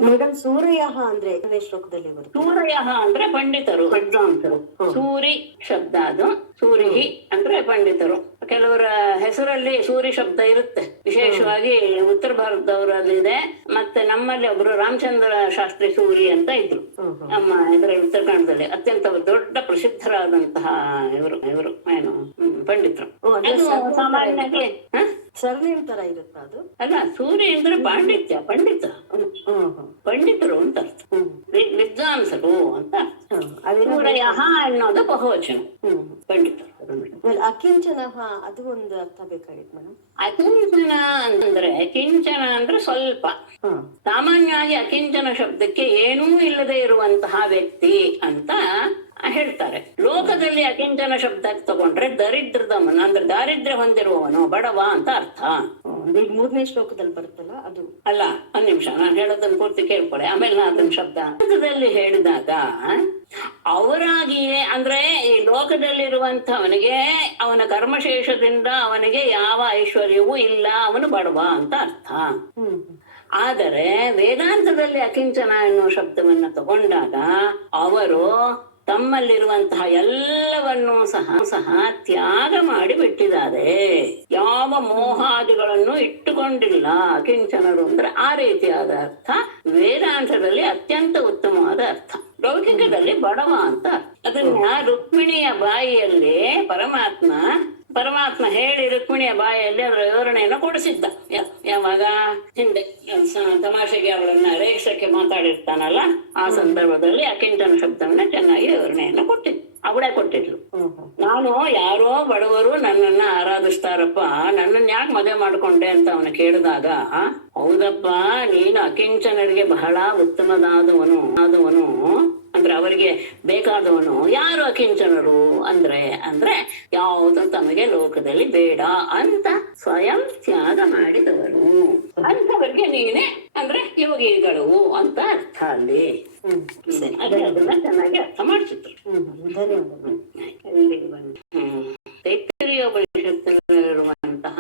ಮೇಡಮ್ ಸೂರ್ಯ ಅಂದ್ರೆ ಶ್ಲೋಕದಲ್ಲಿ ಬರುತ್ತೆ. ಸೂರ್ಯ ಅಂದ್ರೆ ಪಂಡಿತರು, ವಿದ್ವಾಂಸರು. ಸೂರಿ ಶಬ್ದ ಅದು. ಸೂರಿಹಿ ಅಂದ್ರೆ ಪಂಡಿತರು. ಕೆಲವರ ಹೆಸರಲ್ಲಿ ಸೂರಿ ಶಬ್ದ ಇರುತ್ತೆ, ವಿಶೇಷವಾಗಿ ಉತ್ತರ ಭಾರತದವರಲ್ಲಿದೆ. ಮತ್ತೆ ನಮ್ಮಲ್ಲಿ ಒಬ್ರು ರಾಮಚಂದ್ರ ಶಾಸ್ತ್ರಿ ಸೂರಿ ಅಂತ ಇದ್ರು. ನಮ್ಮ ಇದರಲ್ಲಿ ಉತ್ತರ ಕನ್ನಡದಲ್ಲಿ ಅತ್ಯಂತ ದೊಡ್ಡ ಪ್ರಸಿದ್ಧರಾದಂತಹ ಇವರು ಏನು ಪಂಡಿತರು. ಸಾಮಾನ್ಯವಾಗಿ ಸರ್ನೇಮ್ ತರ ಇರುತ್ತ ಅದು? ಅಲ್ಲ, ಸೂರ್ಯ ಅಂದ್ರೆ ಪಂಡಿತರು ಅಂತ ಅರ್ಥ, ವಿದ್ವಾಂಸರು ಅಂತ ಅರ್ಥ. ಸೂರ್ಯ ಅನ್ನೋದು ಬಹುವಚನ, ಪಂಡಿತರು. ಅಕಿಂಚನ ಅದು ಒಂದು ಅರ್ಥ ಬೇಕಾಗಿತ್ತು ಮೇಡಮ್. ಅಕಿಂಚನ ಅಂದ್ರೆ ಕಿಂಚನ ಅಂದ್ರೆ ಸ್ವಲ್ಪ. ಸಾಮಾನ್ಯವಾಗಿ ಅಕಿಂಚನ ಶಬ್ದಕ್ಕೆ ಏನೂ ಇಲ್ಲದೆ ಇರುವಂತಹ ವ್ಯಕ್ತಿ ಅಂತ ಹೇಳ್ತಾರೆ. ಲೋಕದಲ್ಲಿ ಅಕಿಂಚನ ಶಬ್ದ ತಗೊಂಡ್ರೆ ದರಿದ್ರದವನು ಅಂದ್ರೆ ದಾರಿದ್ರ್ಯ ಹೊಂದಿರುವವನು, ಬಡವ ಅಂತ ಅರ್ಥ. ಈಗ 3ನೇ ಶ್ಲೋಕದಲ್ಲಿ ಬರುತ್ತಲ್ಲ ಅದು ಅಲ್ಲ. ಒಂದ್ ನಿಮಿಷ, ನಾನು ಹೇಳೋದನ್ನ ಪೂರ್ತಿ ಕೇಳ್ಕೊಳೆ, ಆಮೇಲೆ ನಾ ಅದನ್ನ ಶಬ್ದ ಹೇಳಿದಾಗ ಅವರಾಗಿಯೇ ಅಂದ್ರೆ ಈ ಲೋಕದಲ್ಲಿರುವಂತವನಿಗೆ ಅವನ ಕರ್ಮಶೇಷದಿಂದ ಅವನಿಗೆ ಯಾವ ಐಶ್ವರ್ಯವೂ ಇಲ್ಲ, ಅವನು ಬಡವ ಅಂತ ಅರ್ಥ. ಆದರೆ ವೇದಾಂತದಲ್ಲಿ ಅಕಿಂಚನ ಎನ್ನುವ ಶಬ್ದವನ್ನ ತಗೊಂಡಾಗ ಅವರು ತಮ್ಮಲ್ಲಿರುವಂತಹ ಎಲ್ಲವನ್ನೂ ಸಹ ತ್ಯಾಗ ಮಾಡಿ ಬಿಟ್ಟಿದ್ದಾರೆ. ಯಾವ ಮೋಹಾದಿಗಳನ್ನು ಇಟ್ಟುಕೊಂಡಿಲ್ಲ ಅಕಿಂಚನರು ಅಂದ್ರೆ ಆ ರೀತಿಯಾದ ಅರ್ಥ ವೇದಾಂತದಲ್ಲಿ ಅತ್ಯಂತ ಉತ್ತಮವಾದ ಅರ್ಥ. ಲೌಕಿಕದಲ್ಲಿ ಬಡವ ಅಂತ. ಅದನ್ನ ರುಕ್ಮಿಣಿಯ ಬಾಯಿಯಲ್ಲಿ ಪರಮಾತ್ಮ ಹೇಳಿ ರುಕ್ಮಿಣಿಯ ಬಾಯಲ್ಲಿ ಅದರ ವಿವರಣೆಯನ್ನು ಕೊಡಿಸಿದ್ದ. ಯಾವಾಗ ಹಿಂದೆ ತಮಾಷೆಗೆ ಅವಳನ್ನ ರೇಕ್ಷಕ್ಕೆ ಮಾತಾಡಿರ್ತಾನಲ್ಲ, ಆ ಸಂದರ್ಭದಲ್ಲಿ ಅಕಿಂಚನ ಶಬ್ದವನ್ನ ಚೆನ್ನಾಗಿ ವಿವರಣೆಯನ್ನು ಅವಳೇ ಕೊಟ್ಟಿದ್ಲು. ನಾನು ಯಾರೋ ಬಡವರು ನನ್ನನ್ನ ಆರಾಧಿಸ್ತಾರಪ್ಪ, ನನ್ನನ್ನ ಯಾಕೆ ಮದುವೆ ಮಾಡ್ಕೊಂಡೆ ಅಂತ ಅವನು ಕೇಳಿದಾಗ, ಹೌದಪ್ಪ ನೀನು ಅಕಿಂಚನರಿಗೆ ಬಹಳ ಉತ್ತಮದಾದವನು ಅಂದ್ರೆ ಅವರಿಗೆ ಬೇಕಾದವನು. ಯಾರು ಅಕಿಂಚನರು ಅಂದ್ರೆ ಯಾವುದು ತಮಗೆ ಲೋಕದಲ್ಲಿ ಬೇಡ ಅಂತ ಸ್ವಯಂ ತ್ಯಾಗ ಮಾಡಿದವರು ಅಂಥವರಿಗೆ ನೀನೆ ಅಂದ್ರೆ ಯೋಗಿಗಳು ಅಂತ ಅರ್ಥ ಅಲ್ಲಿ. ಅದನ್ನ ಚೆನ್ನಾಗಿ ಅರ್ಥ ಮಾಡ್ತಿದ್ರು. ತೈತ್ರಿಯೋಪನಿಷತ್ತಿನಲ್ಲಿರುವಂತಹ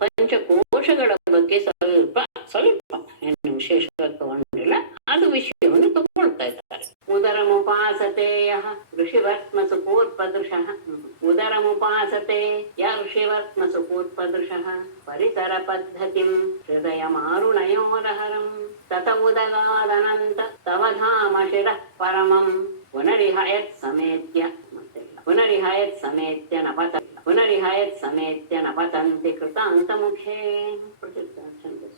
ಪಂಚಕೋಶಗಳ ಬಗ್ಗೆ ಸ್ವಲ್ಪ ಏನು ವಿಶೇಷವಾಗಿ ತಗೊಂಡಿಲ್ಲ, ಅದು ವಿಷಯವನ್ನು ತಗೊಳ್ತಾ ಇದ್ದಾರೆ. ಉದರಮುಪಾಸತೆ ಯಃ ಋಷಿವರ್ತ್ಮಸು ಪೂರ್ಪದೃಶಃ ಉದರಮುಪಾಸತೆ ಯ ಋಷಿವರ್ತ್ಮಸು ಪೂರ್ಪದೃಶಃ ಪರಿಸರ ಪದ್ಧತಿಂ ಹೃದಯಮಾರುಣಯೋರಹರಂ ತತ ಉದಗಾದನಂತ ತವ ಧಾಮ ಶಿರಃ ಪರಮಂ ಪುನರಿಹಯತ್ ಸಮೇತ್ಯ ನ ಪತಂತಿ ಕೃತಾಂತಮುಖೇ.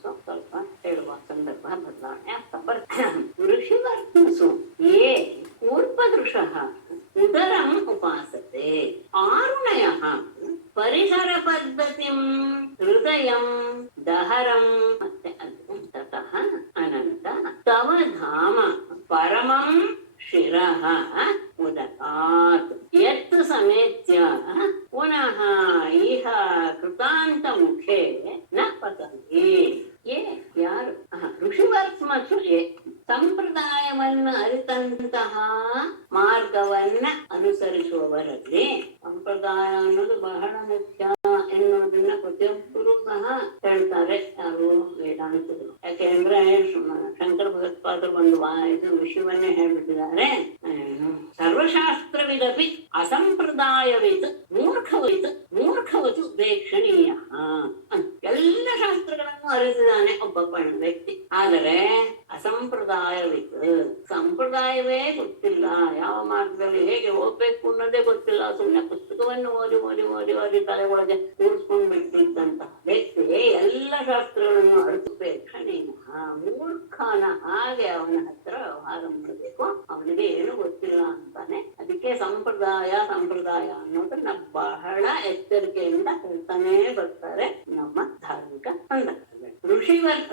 ಸ್ವಲ್ಪ ಹೇಳುವ ಸಂದರ್ಭ ಬದಲಾವಣೆ ಆಗ್ತಾ ಬರ್ತದೆ. ಋಷಿವರ್ತ್ಮಸು ಯೇ ಪೂರ್ಪದೃಶಃ ಉದರಂ ಉಪಾಸತೆ ಆರುಣಯಃ ಪರಿಸರ ಪದ್ಧತಿಂ ಹೃದಯಂ ದಹರಂ ಮತ್ತೆ ತತಃ ಅನಂತ ತವ ಧಾಮ ಪರಮಂ ಶಿರಃ ಉದಕಾತ್ ಯತ್ ಸಮೇತ್ಯ ಪುನಃ ಇಹ ಕೃತಾಂತ ಮುಖೇ ನ ಪತಂತಿ. ಯಾರು ಋಷಿವರ್ತ್ಮಸು ಸಂಪ್ರದಾಯವನ್ನ ಅರಿತಂತಹ ಮಾರ್ಗವನ್ನ ಅನುಸರಿಸುವವರಲ್ಲಿ, ಸಂಪ್ರದಾಯ ಅನ್ನೋದು ಬಹಳ ಮುಖ್ಯ ಎನ್ನುವುದನ್ನ ಪ್ರತಿಯೊಬ್ಬರು ಸಹ ಹೇಳ್ತಾರೆ ಯಾರು ವೇದಾಂತರು. ಯಾಕೆಂದ್ರೆ ಶಂಕರ ಭಗವತ್ಪಾದರು ಒಂದು ಇದು ವಿಷಯವನ್ನೇ ಹೇಳ್ಬಿಟ್ಟಿದ್ದಾರೆ, ಸರ್ವಶಾಸ್ತ್ರವಿದಪಿ ಅಸಂಪ್ರದಾಯವಿತ್ ಮೂರ್ಖವತು ಉಪೇಕ್ಷಣೀಯ. ಎಲ್ಲ ಶಾಸ್ತ್ರಗಳನ್ನು ಅರಿತಿದ್ದಾನೆ ಒಬ್ಬ ವ್ಯಕ್ತಿ, ಆದರೆ ಅಸಂಪ್ರದಾಯವಿತ್ ಸಂಪ್ರದಾಯವೇ ಗೊತ್ತಿಲ್ಲ, ಯಾವ ಮಾರ್ಗದಲ್ಲಿ ಹೇಗೆ ಹೋಗ್ಬೇಕು ಅನ್ನೋದೇ ಗೊತ್ತಿಲ್ಲ, ಸುಮ್ಮನೆ ಪುಸ್ತಕವನ್ನು ಓದಿ ತಲೆ ಒಳಗೆ ಕೂರಿಸ್ಕೊಂಡ್ ಬಿಟ್ಟಿದ್ದಂತ ವ್ಯಕ್ತಿ ಎಲ್ಲ ಶಾಸ್ತ್ರಗಳನ್ನು ಅರಿತುಪೇಕ್ಷಣೀಯ ಮೂರ್ಖನ ಹಾಗೆ ಅವನ ಹತ್ರ ವ್ಯವಹಾರ ಮಾಡಬೇಕು, ಅವನಿಗೆ ಏನು ಗೊತ್ತಿಲ್ಲ ಅಂತಾನೆ. ಅದಕ್ಕೆ ಸಂಪ್ರದಾಯ ಅನ್ನೋದನ್ನ ಬಹಳ ಎಚ್ಚರಿಕೆಯಿಂದ ಹೇಳ್ತಾನೆ ಬರ್ತಾರೆ ನಮ್ಮ ಧಾರ್ಮಿಕ ಸಂದರ್ಭದಲ್ಲಿ.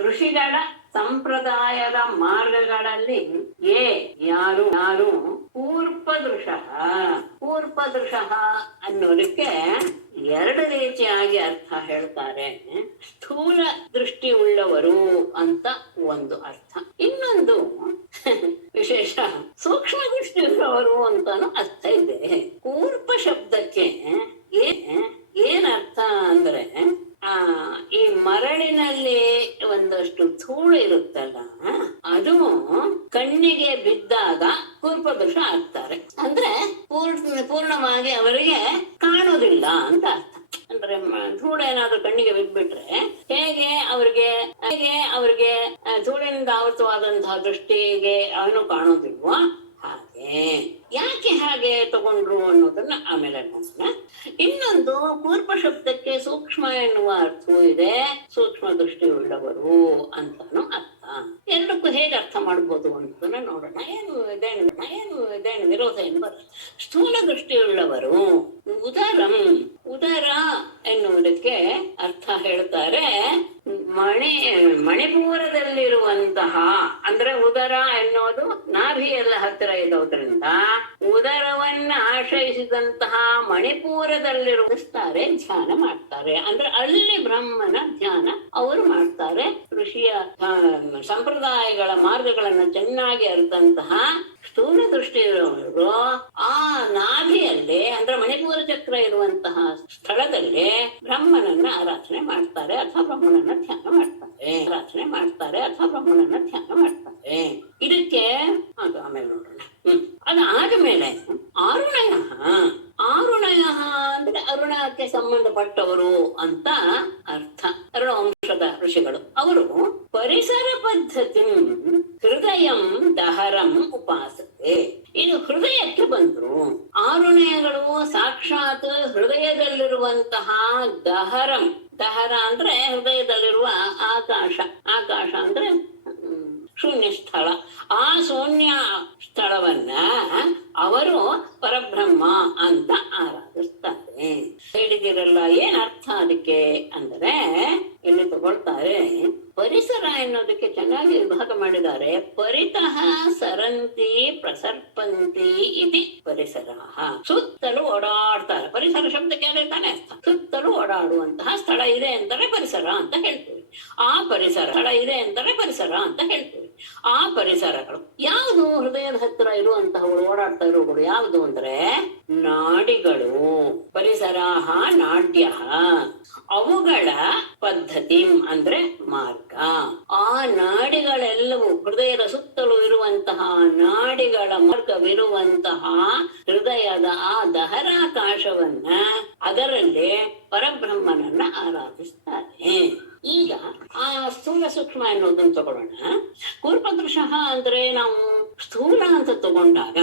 ಋಷಿಗಳ ಸಂಪ್ರದಾಯದ ಮಾರ್ಗಗಳಲ್ಲಿ ಯಾರು ಪೂರ್ಪದೃಶಃ ಅನ್ನೋದಕ್ಕೆ ಎರಡು ರೀತಿಯಾಗಿ ಅರ್ಥ ಹೇಳ್ತಾರೆ. ಸ್ಥೂಲ ದೃಷ್ಟಿ ಉಳ್ಳವರು ಅಂತ ಒಂದು ಅರ್ಥ, ಇನ್ನೊಂದು ವಿಶೇಷ ಸೂಕ್ಷ್ಮ ದೃಷ್ಟಿ ಉಳ್ಳವರು ಅಂತಾನು ಅರ್ಥ ಇದೆ. ಕೂರ್ಪ ಶಬ್ದಕ್ಕೆ ಏನ್ ಅರ್ಥ ಅಂದ್ರೆ ಈ ಮರಳಿನಲ್ಲಿ ಒಂದಷ್ಟು ಧೂಳು ಇರುತ್ತಲ್ಲ, ಅದು ಕಣ್ಣಿಗೆ ಬಿದ್ದಾಗ ಕೂರ್ಪದೃಶ ಆಗ್ತಾರೆ. ಅಂದ್ರೆ ಪೂರ್ಣವಾಗಿ ಅವರಿಗೆ ಕಾಣೋದಿಲ್ಲ ಅಂತ ಅರ್ಥ. ಅಂದ್ರೆ ಧೂಳು ಏನಾದ್ರೂ ಕಣ್ಣಿಗೆ ಬಿದ್ಬಿಟ್ರೆ ಹೇಗೆ ಅವರಿಗೆ ಧೂಳಿನಿಂದ ಆವೃತವಾದಂತಹ ದೃಷ್ಟಿಗೆ ಅವನು ಕಾಣೋದಿಲ್ವಾ, ಹಾಗೆ ಯಾಕೆ ಹಾಗೆ ತಗೊಂಡ್ರು ಅನ್ನೋದನ್ನ ಆಮೇಲೆ ನೋಡೋಣ. ಇನ್ನೊಂದು ಕೂರ್ಪ ಶಬ್ದಕ್ಕೆ ಸೂಕ್ಷ್ಮ ಎನ್ನುವ ಅರ್ಥವೂ ಇದೆ, ಸೂಕ್ಷ್ಮ ದೃಷ್ಟಿ ಉಳ್ಳವರು ಅಂತಾನು ಅರ್ಥ. ಎರಡಕ್ಕೂ ಹೇಗೆ ಅರ್ಥ ಮಾಡ್ಬೋದು ಅಂತ ನೋಡೋಣ. ಇದೇನು ವಿರೋಧ ಏನು ಬರ್ತದೆ. ಸ್ಥೂಲ ದೃಷ್ಟಿಯುಳ್ಳವರು ಉದರಂ, ಉದರ ಎನ್ನುವುದಕ್ಕೆ ಅರ್ಥ ಹೇಳ್ತಾರೆ ಮಣಿಪೂರದಲ್ಲಿರುವಂತಹ, ಅಂದ್ರೆ ಉದರ ಎನ್ನುವುದು ನಾಭಿಯೆಲ್ಲ ಹತ್ತಿರ ಇರೋದ್ರಿಂದ ಉದರವನ್ನ ಆಶ್ರಯಿಸಿದಂತಹ ಮಣಿಪೂರದಲ್ಲಿರುತ್ತಾರೆ, ಧ್ಯಾನ ಮಾಡ್ತಾರೆ. ಅಂದ್ರೆ ಅಲ್ಲಿ ಬ್ರಹ್ಮನ ಧ್ಯಾನ ಅವರು ಮಾಡ್ತಾರೆ. ಋಷಿಯ ಸಂಪ್ರದಾಯಗಳ ಮಾರ್ಗಗಳನ್ನ ಚೆನ್ನಾಗಿ ಅರಿತಂತಹ ಸ್ಥೂಲ ದೃಷ್ಟಿ ಇರುವವರು ಆ ನಾಭಿಯಲ್ಲಿ, ಅಂದ್ರೆ ಮಣಿಪೂರ ಚಕ್ರ ಇರುವಂತಹ ಸ್ಥಳದಲ್ಲಿ ಬ್ರಹ್ಮನನ್ನ ಆರಾಧನೆ ಮಾಡ್ತಾರೆ ಅಥವಾ ಬ್ರಹ್ಮನನ್ನ ಧ್ಯಾನ ಮಾಡ್ತಾರೆ. ಇದಕ್ಕೆ ಅದು ಆಮೇಲೆ ನೋಡೋಣ. ಅದಾದ್ಮೇಲೆ ಆರುಣಯ ಅಂದ್ರೆ ಅರುಣಕ್ಕೆ ಸಂಬಂಧಪಟ್ಟವರು ಅಂತ ಅರ್ಥ. ಅರುಣ ವಂಶದ ಋಷಿಗಳು ಅವರು ಪರಿಸರ ಪದ್ಧತಿ ಹೃದಯಂ ದಹರಂ ಉಪಾಸತೆ. ಇದು ಹೃದಯಕ್ಕೆ ಬಂದ್ರು. ಆರುಣಯಗಳು ಸಾಕ್ಷಾತ್ ಹೃದಯದಲ್ಲಿರುವಂತಹ ದಹರಂ, ದಹರ ಅಂದ್ರೆ ಹೃದಯದಲ್ಲಿರುವ ಆಕಾಶ ಅಂದ್ರೆ ಶೂನ್ಯ ಸ್ಥಳ. ಆ ಶೂನ್ಯ ಸ್ಥಳವನ್ನ ಅವರು ಪರಬ್ರಹ್ಮ ಅಂತ ಆರಾಧಿಸ್ತಾರೆ. ಹೇಳಿದಿರಲ್ಲ, ಏನ್ ಅರ್ಥ ಅದಕ್ಕೆ ಅಂದ್ರೆ ಇಲ್ಲಿ ತಗೊಳ್ತಾರೆ. ಪರಿಸರ ಎನ್ನುವುದಕ್ಕೆ ಚೆನ್ನಾಗಿ ವಿಭಾಗ ಮಾಡಿದ್ದಾರೆ. ಪರಿತಃ ಸರಂತಿ ಪ್ರಸರ್ಪಂತಿ ಇತಿ ಪರಿಸರ. ಸುತ್ತಲೂ ಓಡಾಡ್ತಾರೆ. ಪರಿಸರ ಶಬ್ದಕ್ಕೆ ಅದೇ ತಾನೇ ಅರ್ಥ. ಸುತ್ತಲೂ ಓಡಾಡುವಂತಹ ಸ್ಥಳ ಇದೆ ಅಂತಾನೆ ಪರಿಸರ ಅಂತ ಹೇಳ್ತೀವಿ. ಆ ಪರಿಸರ ಸ್ಥಳ ಇದೆ ಅಂತಾನೆ ಪರಿಸರ ಅಂತ ಹೇಳ್ತೀವಿ. ಆ ಪರಿಸರಗಳು ಯಾವುದು? ಹೃದಯದ ಹತ್ತಿರ ಇರುವಂತಹಗಳು, ಓಡಾಡ್ತಾ ಇರುವಗಳು ಯಾವುದು ಅಂದ್ರೆ ನಾಡಿಗಳು. ಪರಿಸರಾಹ ನಾಡ್ಯ, ಅವುಗಳ ಪದ್ಧತಿ ಅಂದ್ರೆ ಮಾರ್ಗ. ಆ ನಾಡಿಗಳೆಲ್ಲವೂ ಹೃದಯದ ಸುತ್ತಲೂ ಇರುವಂತಹ ನಾಡಿಗಳ ಮಾರ್ಗವಿರುವಂತಹ ಹೃದಯದ ಆ ದಹರಾಕಾಶವನ್ನ, ಅದರಲ್ಲಿ ಪರಬ್ರಹ್ಮನನ್ನ ಆರಾಧಿಸ್ತಾರೆ. ಈಗ ಆ ಸ್ಥೂಲ ಸೂಕ್ಷ್ಮ ಎನ್ನುವುದನ್ನು ತಗೊಳ್ಳೋಣ. ಕೂರ್ಪದೃಶಃ ಅಂದ್ರೆ ನಾವು ಸ್ಥೂಲ ಅಂತ ತಗೊಂಡಾಗ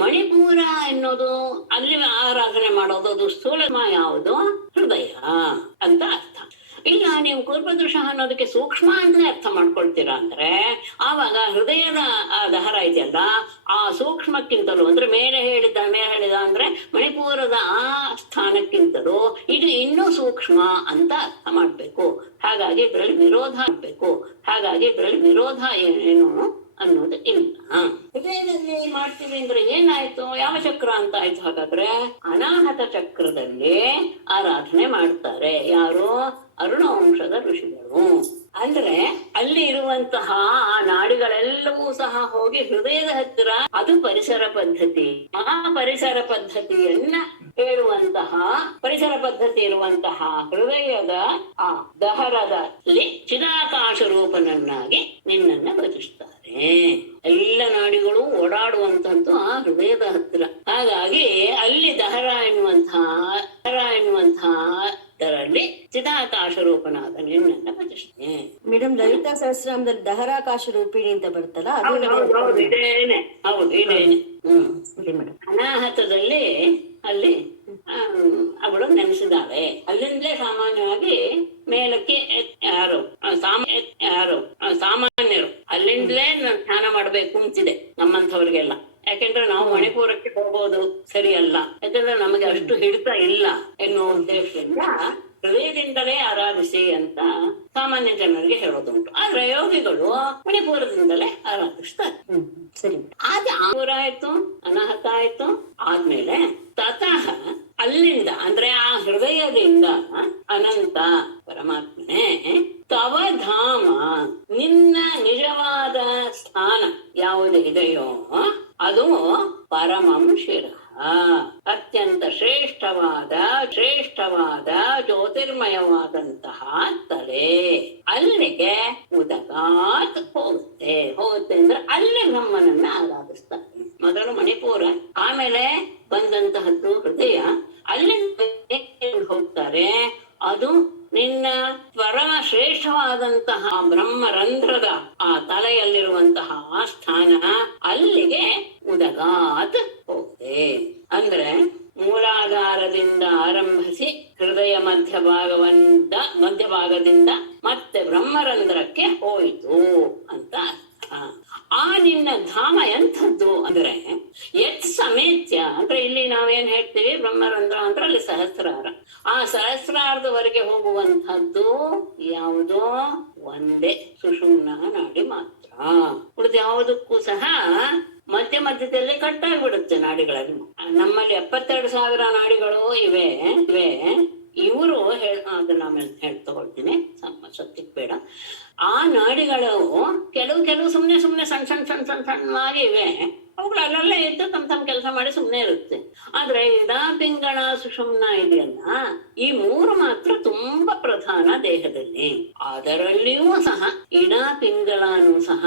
ಮಣಿಪೂರ ಎನ್ನುವುದು ಅಲ್ಲಿ ಆರಾಧನೆ ಮಾಡೋದು, ಅದು ಸ್ಥೂಲ ಯಾವುದು? ಹೃದಯ ಅಂತ ಅರ್ಥ. ಇಲ್ಲ, ನೀವು ಕೂರ್ಪದೃಶಃ ಅನ್ನೋದಕ್ಕೆ ಸೂಕ್ಷ್ಮ ಅಂತಲೇ ಅರ್ಥ ಮಾಡ್ಕೊಳ್ತೀರಾ ಅಂದ್ರೆ ಆವಾಗ ಹೃದಯದ ದಹರ ಇದೆಯಲ್ಲ, ಆ ಸೂಕ್ಷ್ಮಕ್ಕಿಂತಲೂ ಅಂದ್ರೆ ಮೇಲೆ ಹೇಳಿದ ಅಂದ್ರೆ ಮಣಿಪೂರದ ಆ ಸ್ಥಾನಕ್ಕಿಂತಲೂ ಇದು ಇನ್ನೂ ಸೂಕ್ಷ್ಮ ಅಂತ ಅರ್ಥ ಮಾಡ್ಬೇಕು. ಹಾಗಾಗಿ ಇದ್ರಲ್ಲಿ ವಿರೋಧ ಏನು ಅನ್ನೋದು ಇಲ್ಲ. ಹೃದಯದಲ್ಲಿ ಮಾಡ್ತೀವಿ ಅಂದ್ರೆ ಏನಾಯ್ತು? ಯಾವ ಚಕ್ರ ಅಂತ ಆಯ್ತು? ಹಾಗಾದ್ರೆ ಅನಾಹತ ಚಕ್ರದಲ್ಲಿ ಆರಾಧನೆ ಮಾಡ್ತಾರೆ. ಯಾರು? ಅರುಣ ವಂಶದ ಋಷಿಗಳು. ಅಂದ್ರೆ ಅಲ್ಲಿ ಇರುವಂತಹ ಆ ನಾಡಿಗಳೆಲ್ಲವೂ ಸಹ ಹೋಗಿ ಹೃದಯದ ಹತ್ತಿರ, ಅದು ಪರಿಸರ ಪದ್ಧತಿ. ಆ ಪರಿಸರ ಪದ್ಧತಿಯನ್ನ ಹೇಳುವಂತಹ, ಪರಿಸರ ಪದ್ಧತಿ ಇರುವಂತಹ ಹೃದಯದ ಆ ದಹರದಲ್ಲಿ ಚಿದಾಕಾಶ ರೂಪನನ್ನಾಗಿ ನಿನ್ನನ್ನ ಭಜಿಸ್ತಾರೆ. ಎಲ್ಲ ನಾಡಿಗಳು ಓಡಾಡುವಂತದ್ದು ಆ ಹೃದಯದ ಹತ್ತಿರ. ಹಾಗಾಗಿ ಅಲ್ಲಿ ದಹರ ಎನ್ನುವಂತಹ ಇದರಲ್ಲಿ ಚಿದಾಕಾಶ ರೂಪನಾದ ನಿನ್ನನ್ನ ಭಜಿಸ್ತೇನೆ. ಮೇಡಮ್, ಲಲಿತಾ ಸಹಸ್ರನಾಮದಲ್ಲಿ ದಹರಾಕಾಶ ರೂಪಿಣಿ ಅಂತ ಬರ್ತಲ್ಲ, ಇದೇನೆ. ಅನಾಹತದಲ್ಲಿ ಅಲ್ಲಿ ಅವಳು ನೆನೆಸಿದಾಳೆ. ಅಲ್ಲಿಂದಲೇ ಸಾಮಾನ್ಯವಾಗಿ ಮೇಲಕ್ಕೆ ಸಾಮಾನ್ಯರು ಅಲ್ಲಿಂದಲೇ ಧ್ಯಾನ ಮಾಡ್ಬೇಕು ಅಂತಿದೆ ನಮ್ಮಂಥವ್ರಿಗೆಲ್ಲ. ಯಾಕೆಂದ್ರೆ ನಾವು ಮಣಿಪುರಕ್ಕೆ ಹೋಗೋದು ಸರಿಯಲ್ಲ, ಯಾಕಂದ್ರೆ ನಮಗೆ ಅಷ್ಟು ಹಿಡಿತ ಇಲ್ಲ ಎನ್ನುವ ಉದ್ದೇಶದಿಂದ ಹೃದಯದಿಂದಲೇ ಆರಾಧಿಸಿ ಅಂತ ಸಾಮಾನ್ಯ ಜನರಿಗೆ ಹೇಳೋದುಂಟು. ಆದ್ರೆ ಯೋಗಿಗಳು ಮಣಿಪುರದಿಂದಲೇ ಆರಾಧಿಸ್ತಾರೆ. ಸರಿ, ಆಪುರ ಆಯ್ತು, ಅನಾಹತ ಆಯ್ತು. ಆದ್ಮೇಲೆ ತತಃ ಅಲ್ಲಿಂದ ಅಂದ್ರೆ ಆ ಹೃದಯದಿಂದ ಅನಂತ ಪರಮಾತ್ಮನೇ ತವ ಧಾಮ, ನಿನ್ನ ನಿಜವಾದ ಸ್ಥಾನ ಯಾವುದು ಇದೆಯೋ ಅದು ಪರಮಂ ಶಿರಃ, ಅತ್ಯಂತ ಶ್ರೇಷ್ಠವಾದ ಜ್ಯೋತಿರ್ಮಯವಾದಂತಹ ತಲೆ. ಅಲ್ಲಿಗೆ ಉದಗಾತ್ ಹೋಗುತ್ತೆ ಅಂದ್ರೆ ಅಲ್ಲಿ ಬ್ರಹ್ಮನನ್ನ ಆರಾಧಿಸ್ತಾರೆ. ಮೊದಲು ಮಣಿಪುರ, ಆಮೇಲೆ ಬಂದಂತಹದ್ದು ಹೃದಯ. ಅಲ್ಲಿ ಹೋಗ್ತಾರೆ. ಅದು ನಿನ್ನ ಪರಮ ಶ್ರೇಷ್ಠವಾದಂತಹ ಬ್ರಹ್ಮರಂಧ್ರದ ಆ ತಲೆಯಲ್ಲಿರುವಂತಹ ಸ್ಥಾನ, ಅಲ್ಲಿಗೆ ಉದಗಾತ್ ಹೋಗುತ್ತೆ. ಅಂದ್ರೆ ಮೂಲಾಧಾರದಿಂದ ಆರಂಭಿಸಿ ಹೃದಯ ಮಧ್ಯಭಾಗ ಭಾಗದಿಂದ ಮತ್ತೆ ಬ್ರಹ್ಮರಂಧ್ರಕ್ಕೆ ಹೋಯಿತು ಅಂತ ಅರ್ಥ. ಆ ನಿನ್ನ ಧಾಮ ಎಂಥದ್ದು ಅಂದ್ರೆ ಯತ್ ಸಮೇತ್ಯ ಅಂದ್ರೆ ಇಲ್ಲಿ ನಾವೇನ್ ಹೇಳ್ತೀವಿ ಬ್ರಹ್ಮರಂಧ್ರ ಅಂದ್ರೆ ಅಲ್ಲಿ ಸಹಸ್ರಾರ. ಆ ಸಹಸ್ರಾರದವರೆಗೆ ಹೋಗುವಂತಹದ್ದು ಯಾವುದೋ ಒಂದೇ ಸುಷುಮ್ನಾ ನಾಡಿ ಮಾತ್ರ. ಉಳಿದ ಯಾವುದಕ್ಕೂ ಸಹ ಮಧ್ಯ ಮಧ್ಯದಲ್ಲಿ ಕಟ್ಟಾಗ್ಬಿಡುತ್ತೆ ನಾಡಿಗಳಲ್ಲಿ. ನಮ್ಮಲ್ಲಿ 72,000 ನಾಡಿಗಳು ಇವೆ. ಇವರು ಅದನ್ನ ಆಮೇಲೆ ತಗೊಳ್ತೀನಿ, ಸತ್ಯಕ್ಕೆ ಬೇಡ. ಆ ನಾಡಿಗಳು ಕೆಲವು ಸುಮ್ನೆ ಸಣ್ಣವಾಗಿ ಇವೆ. ಅವುಗಳು ಅಲ್ಲಲ್ಲೇ ಇದ್ದು ತಮ್ಮ ಕೆಲಸ ಮಾಡಿ ಸುಮ್ನೆ ಇರುತ್ತೆ. ಆದ್ರೆ ಇಡಾ ಪಿಂಗಳ ಸುಷುಮ್ನ ಇದೆಯಲ್ಲ, ಈ 3 ಮಾತ್ರ ತುಂಬಾ ಪ್ರಧಾನ ದೇಹದಲ್ಲಿ. ಅದರಲ್ಲಿಯೂ ಸಹ ಇಡಾ ಪಿಂಗಳನೂ ಸಹ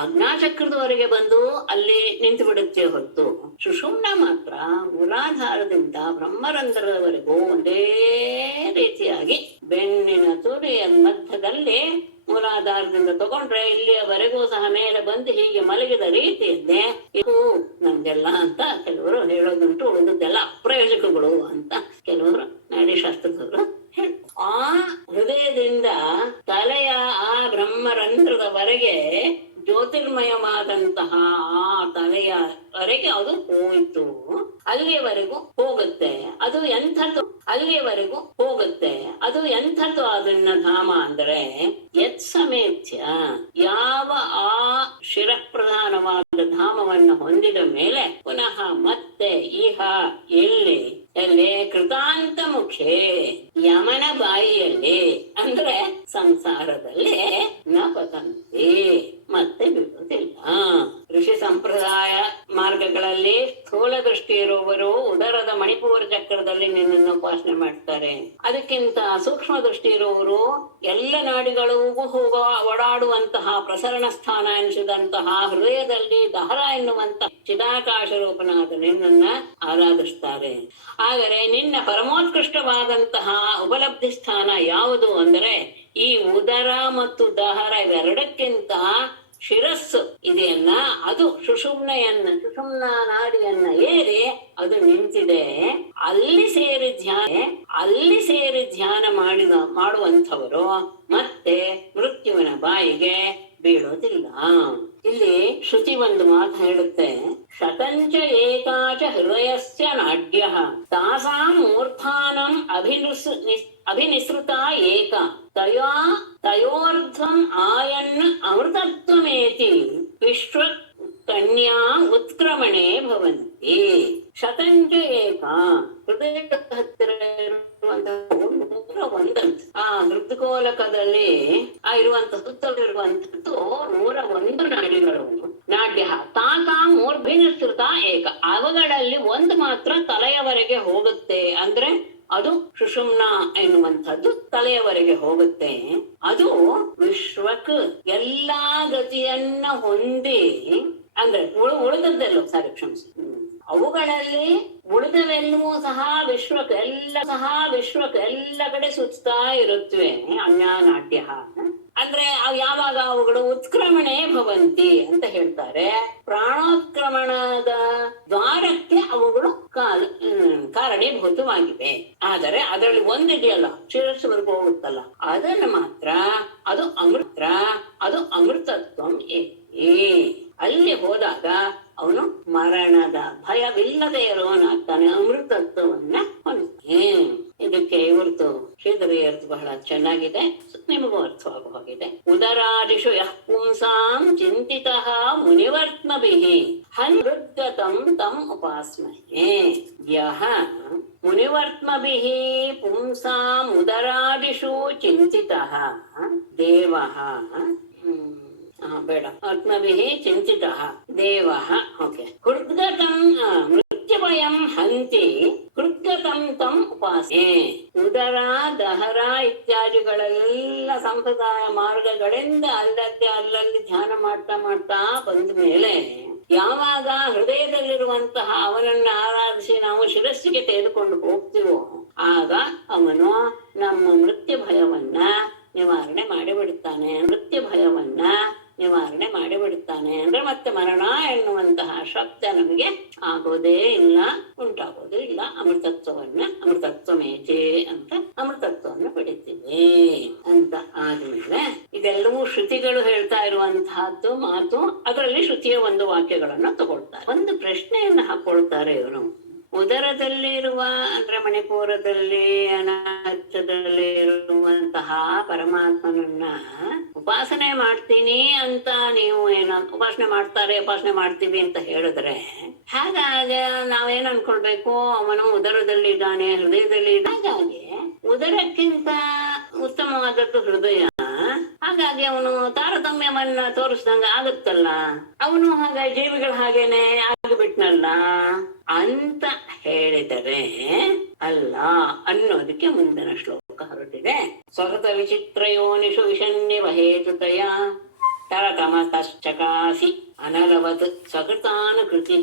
ಆಜ್ಞಾಚಕ್ರದವರೆಗೆ ಬಂದು ಅಲ್ಲಿ ನಿಂತು ಬಿಡುತ್ತೆ ಹೊತ್ತು, ಸುಷುಮ್ನ ಮಾತ್ರ ಮೂಲಾಧಾರದಿಂದ ಬ್ರಹ್ಮರಂಧ್ರದವರೆಗೂ ಒಂದೇ ರೀತಿಯಾಗಿ ಬೆನ್ನಿನ ತುದಿಯ ಮಧ್ಯದಲ್ಲಿ ಮೂಲಾಧಾರದಿಂದ ತಗೊಂಡ್ರೆ ಇಲ್ಲಿಯವರೆಗೂ ಸಹ ಮೇಲೆ ಬಂದು ಹೀಗೆ ಮಲಗಿದ ರೀತಿಯನ್ನೇ ಇದು ನಮ್ದೆಲ್ಲ ಅಂತ ಕೆಲವರು ಹೇಳೋದುಂಟು. ಉಳಿದದ್ದೆಲ್ಲ ಅಪ್ರಯೋಜಕಗಳು ಅಂತ ಕೆಲವರು ನಾಡಿಶಾಸ್ತ್ರದವರು ಹೇಳ್ತಾರೆ. ಆ ಹೃದಯದಿಂದ ತಲೆಯ ಆ ಬ್ರಹ್ಮರಂಧ್ರದವರೆಗೆ ಜ್ಯೋತಿರ್ಮಯವಾದಂತಹ ಆ ತಲೆಯವರೆಗೆ ಅದು ಹೋಯ್ತು. ಅಲ್ಲಿಯವರೆಗೂ ಹೋಗುತ್ತೆ. ಅದು ಎಂಥದ್ದು? ಅಲ್ಲಿಯವರೆಗೂ ಹೋಗುತ್ತೆ. ಅದು ಎಂಥದ್ದು ಅದನ್ನ ಧಾಮ ಅಂದ್ರೆ ಯತ್ ಸಮೇತ್ಯ, ಯಾವ ಆ ಶಿರಪ್ರಧಾನವಾದ ಧಾಮವನ್ನು ಹೊಂದಿದ ಮೇಲೆ ಪುನಃ ಮತ್ತೆ ಇಹ ಎಲ್ಲಿ ಕೃತಾಂತ ಮುಖೇ, ಯಮನ ಬಾಯಿಯಲ್ಲಿ ಅಂದ್ರೆ ಸಂಸಾರದಲ್ಲಿ ನ ಪತಂತಿ, ಮತ್ತೆ ಬಿಡುವುದಿಲ್ಲ. ಋಷಿ ಸಂಪ್ರದಾಯ ಮಾರ್ಗಗಳಲ್ಲಿ ಸ್ಥೂಲ ದೃಷ್ಟಿ ಇರುವವರು ಉದರದ ಮಣಿಪೂರ ಚಕ್ರದಲ್ಲಿ ನಿನ್ನನ್ನು ಉಪಾಸನೆ ಮಾಡ್ತಾರೆ. ಅದಕ್ಕಿಂತ ಸೂಕ್ಷ್ಮ ದೃಷ್ಟಿ ಇರುವವರು ಎಲ್ಲ ನಾಡಿಗಳಿಗೂ ಓಡಾಡುವಂತಹ ಪ್ರಸರಣ ಸ್ಥಾನ ಎನಿಸಿದಂತಹ ಹೃದಯದಲ್ಲಿ ದಹರ ಎನ್ನುವಂತಹ ಚಿದಾಕಾಶ ರೂಪನಾದ ನಿನ್ನನ್ನ ಆರಾಧಿಸ್ತಾರೆ. ಆದರೆ ನಿನ್ನ ಪರಮೋತ್ಕೃಷ್ಟವಾದಂತಹ ಉಪಲಬ್ಧಿ ಸ್ಥಾನ ಯಾವುದು ಅಂದರೆ ಈ ಉದರ ಮತ್ತು ದಹರ ಇವೆರಡಕ್ಕಿಂತ ಶಿರಸ್ಸು ಇದೆಯಲ್ಲ, ಅದು ಸುಷುಮ್ನಾ ನಾಡಿಯನ್ನ ಏರಿ ಅದು ನಿಂತಿದೆ. ಅಲ್ಲಿ ಸೇರಿ ಧ್ಯಾನ ಮಾಡುವಂಥವರು ಮತ್ತೆ ಮೃತ್ಯುವಿನ ಬಾಯಿಗೆ ಬೀಳೋದಿಲ್ಲ. ಇಲ್ಲಿ ಶ್ರುತಿ ಒಂದು ಮಾತು ಹೇಳುತ್ತೆ, ಶತಂಚ ಏಕಾಚ ಹೃದಯಸ್ಯ ನಾಡ್ಯ ತಾಸಾಂ ಮೂರ್ಧಾನಂ ಅಭಿನಿಸೃತ ಏಕ ತಯೋರ್ಧ್ವಂ ಆಯನ್ ಅಮೃತತ್ವಮೇತಿ ವಿಶ್ವ ಕನ್ಯಾ ಉತ್ಕ್ರಮಣೆ ಭವಂತಿ. ಶತಂಚ ಏಕ, ಹೃದಯದ ಹತ್ತಿರ ಇರುವಂತಹ 101 ಆ ಹೃದಕೋಲಕದಲ್ಲಿ ಸುತ್ತಲಿರುವಂತದ್ದು 101 ನಾಡಿಗಳು. ನಾಡ್ಯ ತಾಸಾಂ ಮೂರ್ಭಿನಿಸೃತ ಏಕ, ಅವುಗಳಲ್ಲಿ ಒಂದು ಮಾತ್ರ ತಲೆಯವರೆಗೆ ಹೋಗುತ್ತೆ. ಅಂದ್ರೆ ಅದು ಸುಷುಮ್ನಾ ಎನ್ನುವಂಥದ್ದು ತಲೆಯವರೆಗೆ ಹೋಗುತ್ತೆ. ಅದು ವಿಶ್ವಕ್ ಎಲ್ಲಾ ಗತಿಯನ್ನ ಹೊಂದಿ, ಅಂದ್ರೆ ಉಳಿದದ್ದೆಲ್ಲೋ ಕ್ಷಮಿಸಿ, ಅವುಗಳಲ್ಲಿ ಉಳಿದವೆಲ್ಲವೂ ಸಹ ವಿಶ್ವಕ್ಕೆ ಎಲ್ಲ ಕಡೆ ಸುತ್ತಾ ಇರುತ್ತವೆ. ಅನ್ಯಾನಾಟ್ಯ ಅಂದ್ರೆ ಯಾವಾಗ ಅವುಗಳು ಉತ್ಕ್ರಮಣೆ ಭವಂತಿ ಅಂತ ಹೇಳ್ತಾರೆ. ಪ್ರಾಣೋತ್ಕ್ರಮಣದ ದ್ವಾರಕ್ಕೆ ಅವುಗಳು ಕಾರಣೀಭೂತವಾಗಿವೆ. ಆದರೆ ಅದರಲ್ಲಿ ಒಂದಿದೆಯಲ್ಲ, ಶಿರಸ್ಸುವರೆಗೂ ಹೋಗುತ್ತಲ್ಲ, ಅದನ್ನು ಮಾತ್ರ ಅದು ಅಮೃತತ್ವಂ ಅಲ್ಲಿ ಹೋದಾಗ ಅವನು ಮರಣದ ಭಯವಿಲ್ಲದೆ ಇರೋನಾಗ್ತಾನೆ, ಅಮೃತತ್ವವನ್ನ ಹೊಂದಿದೆ. ಇದಕ್ಕೆ ಇವ್ರದ್ದು ಶ್ರೀಧರಿಯರ್ದು ಬಹಳ ಚೆನ್ನಾಗಿದೆ, ನಿಮಗೂ ಅರ್ಥವಾಗುವ ಹಾಗಿದೆ. ಉದರಾದಿಷು ಯಃ ಪುಂಸಾಂ ಚಿಂತಿತಃ ಮುನಿವರ್ತ್ಮಭಿಃ ಹನ್ವೃದ್ಗತಂ ತಂ ಉಪಾಸ್ಮಹೇ. ಯಃ ಮುನಿವರ್ತ್ಮಭಿಃ ಪುಂಸಾಂ ಉದರಾದಿಷು ಚಿಂತಿತಃ ದೇವಃ ಬೇಡ ಆತ್ಮಭಿಃ ಚಿಂತಿತಃ ದೇವಃ. ಓಕೆ. ಹೃದ್ಗತಂ ಮೃತ್ಯುಭಯಂ ಹಂತಿ ಹೃದ್ಗತಂ ತಂ ಉಪಾಸನೆ. ಉದರ ದಹರ ಇತ್ಯಾದಿಗಳೆಲ್ಲ ಸಂಪ್ರದಾಯ ಮಾರ್ಗಗಳಿಂದ ಅಲ್ಲಲ್ಲಿ ಧ್ಯಾನ ಮಾಡ್ತಾ ಬಂದ ಮೇಲೆ ಯಾವಾಗ ಹೃದಯದಲ್ಲಿರುವಂತಹ ಅವನನ್ನ ಆರಾಧಿಸಿ ನಾವು ಶಿರಸ್ಸಿಗೆ ತೆಗೆದುಕೊಂಡು ಹೋಗ್ತೀವೋ ಆಗ ಅವನು ನಮ್ಮ ಮೃತ್ಯು ಭಯವನ್ನ ನಿವಾರಣೆ ಮಾಡಿಬಿಡುತ್ತಾನೆ. ಮೃತ್ಯು ಭಯವನ್ನ ನಿವಾರಣೆ ಮಾಡಿಬಿಡುತ್ತಾನೆ ಅಂದ್ರೆ ಮತ್ತೆ ಮರಣ ಎನ್ನುವಂತಹ ಶಬ್ದ ನಮಗೆ ಆಗೋದೇ ಇಲ್ಲ, ಉಂಟಾಗೋದೇ ಇಲ್ಲ. ಅಮೃತತ್ವಮೇಜೆ ಅಂತ ಅಮೃತತ್ವವನ್ನು ಪಡಿತೀವಿ. ಅಂತ ಆದ್ಮೇಲೆ ಇದೆಲ್ಲವೂ ಶ್ರುತಿಗಳು ಹೇಳ್ತಾ ಇರುವಂತಹದ್ದು ಮಾತು. ಅದರಲ್ಲಿ ಶ್ರುತಿಯ ಒಂದು ವಾಕ್ಯಗಳನ್ನ ತಗೊಳ್ತಾರೆ. ಒಂದು ಪ್ರಶ್ನೆಯನ್ನ ಹಾಕೊಳ್ತಾರೆ ಇವರು. ಉದರದಲ್ಲಿರುವ ಅಂದ್ರೆ ಮಣಿಪುರದಲ್ಲಿ ಅನಾಹತದಲ್ಲಿ ಇರುವಂತಹ ಪರಮಾತ್ಮನನ್ನ ಉಪಾಸನೆ ಮಾಡ್ತೀನಿ ಅಂತ ನೀವು ಉಪಾಸನೆ ಮಾಡ್ತೀವಿ ಅಂತ ಹೇಳಿದ್ರೆ, ಹಾಗಾಗಿ ನಾವೇನ್ ಅನ್ಕೊಳ್ಬೇಕು, ಅವನು ಉದರದಲ್ಲಿ ಇದ್ದಾನೆ, ಹೃದಯದಲ್ಲಿ ಹಾಗಾಗಿ ಉದರಕ್ಕಿಂತ ಉತ್ತಮವಾದದ್ದು ಹೃದಯ. ಹಾಗಾಗಿ ಅವನು ತಾರತಮ್ಯವನ್ನ ತೋರಿಸ್ದಂಗ ಆಗುತ್ತಲ್ಲ, ಅವನು ಹಾಗಾಗಿ ಜೀವಿಗಳ ಹಾಗೇನೆ ಆಗಿಬಿಟ್ನಲ್ಲ ಅಂತ ಹೇಳಿದರೆ ಅಲ್ಲ ಅನ್ನೋದಕ್ಕೆ ಮುಂದಿನ ಶ್ಲೋಕ ಹೊರಟಿದೆ. ಸ್ವಗತ ವಿಚಿತ್ರ ಯೋನಿಷು ವಿಷನ್ಯವ ಹೇತುತಯ ತರತಮತಶ್ಚಕಾಸಿ ಅನಲವತ್ ಸ್ವಕೃತಾನುಕೃತಿ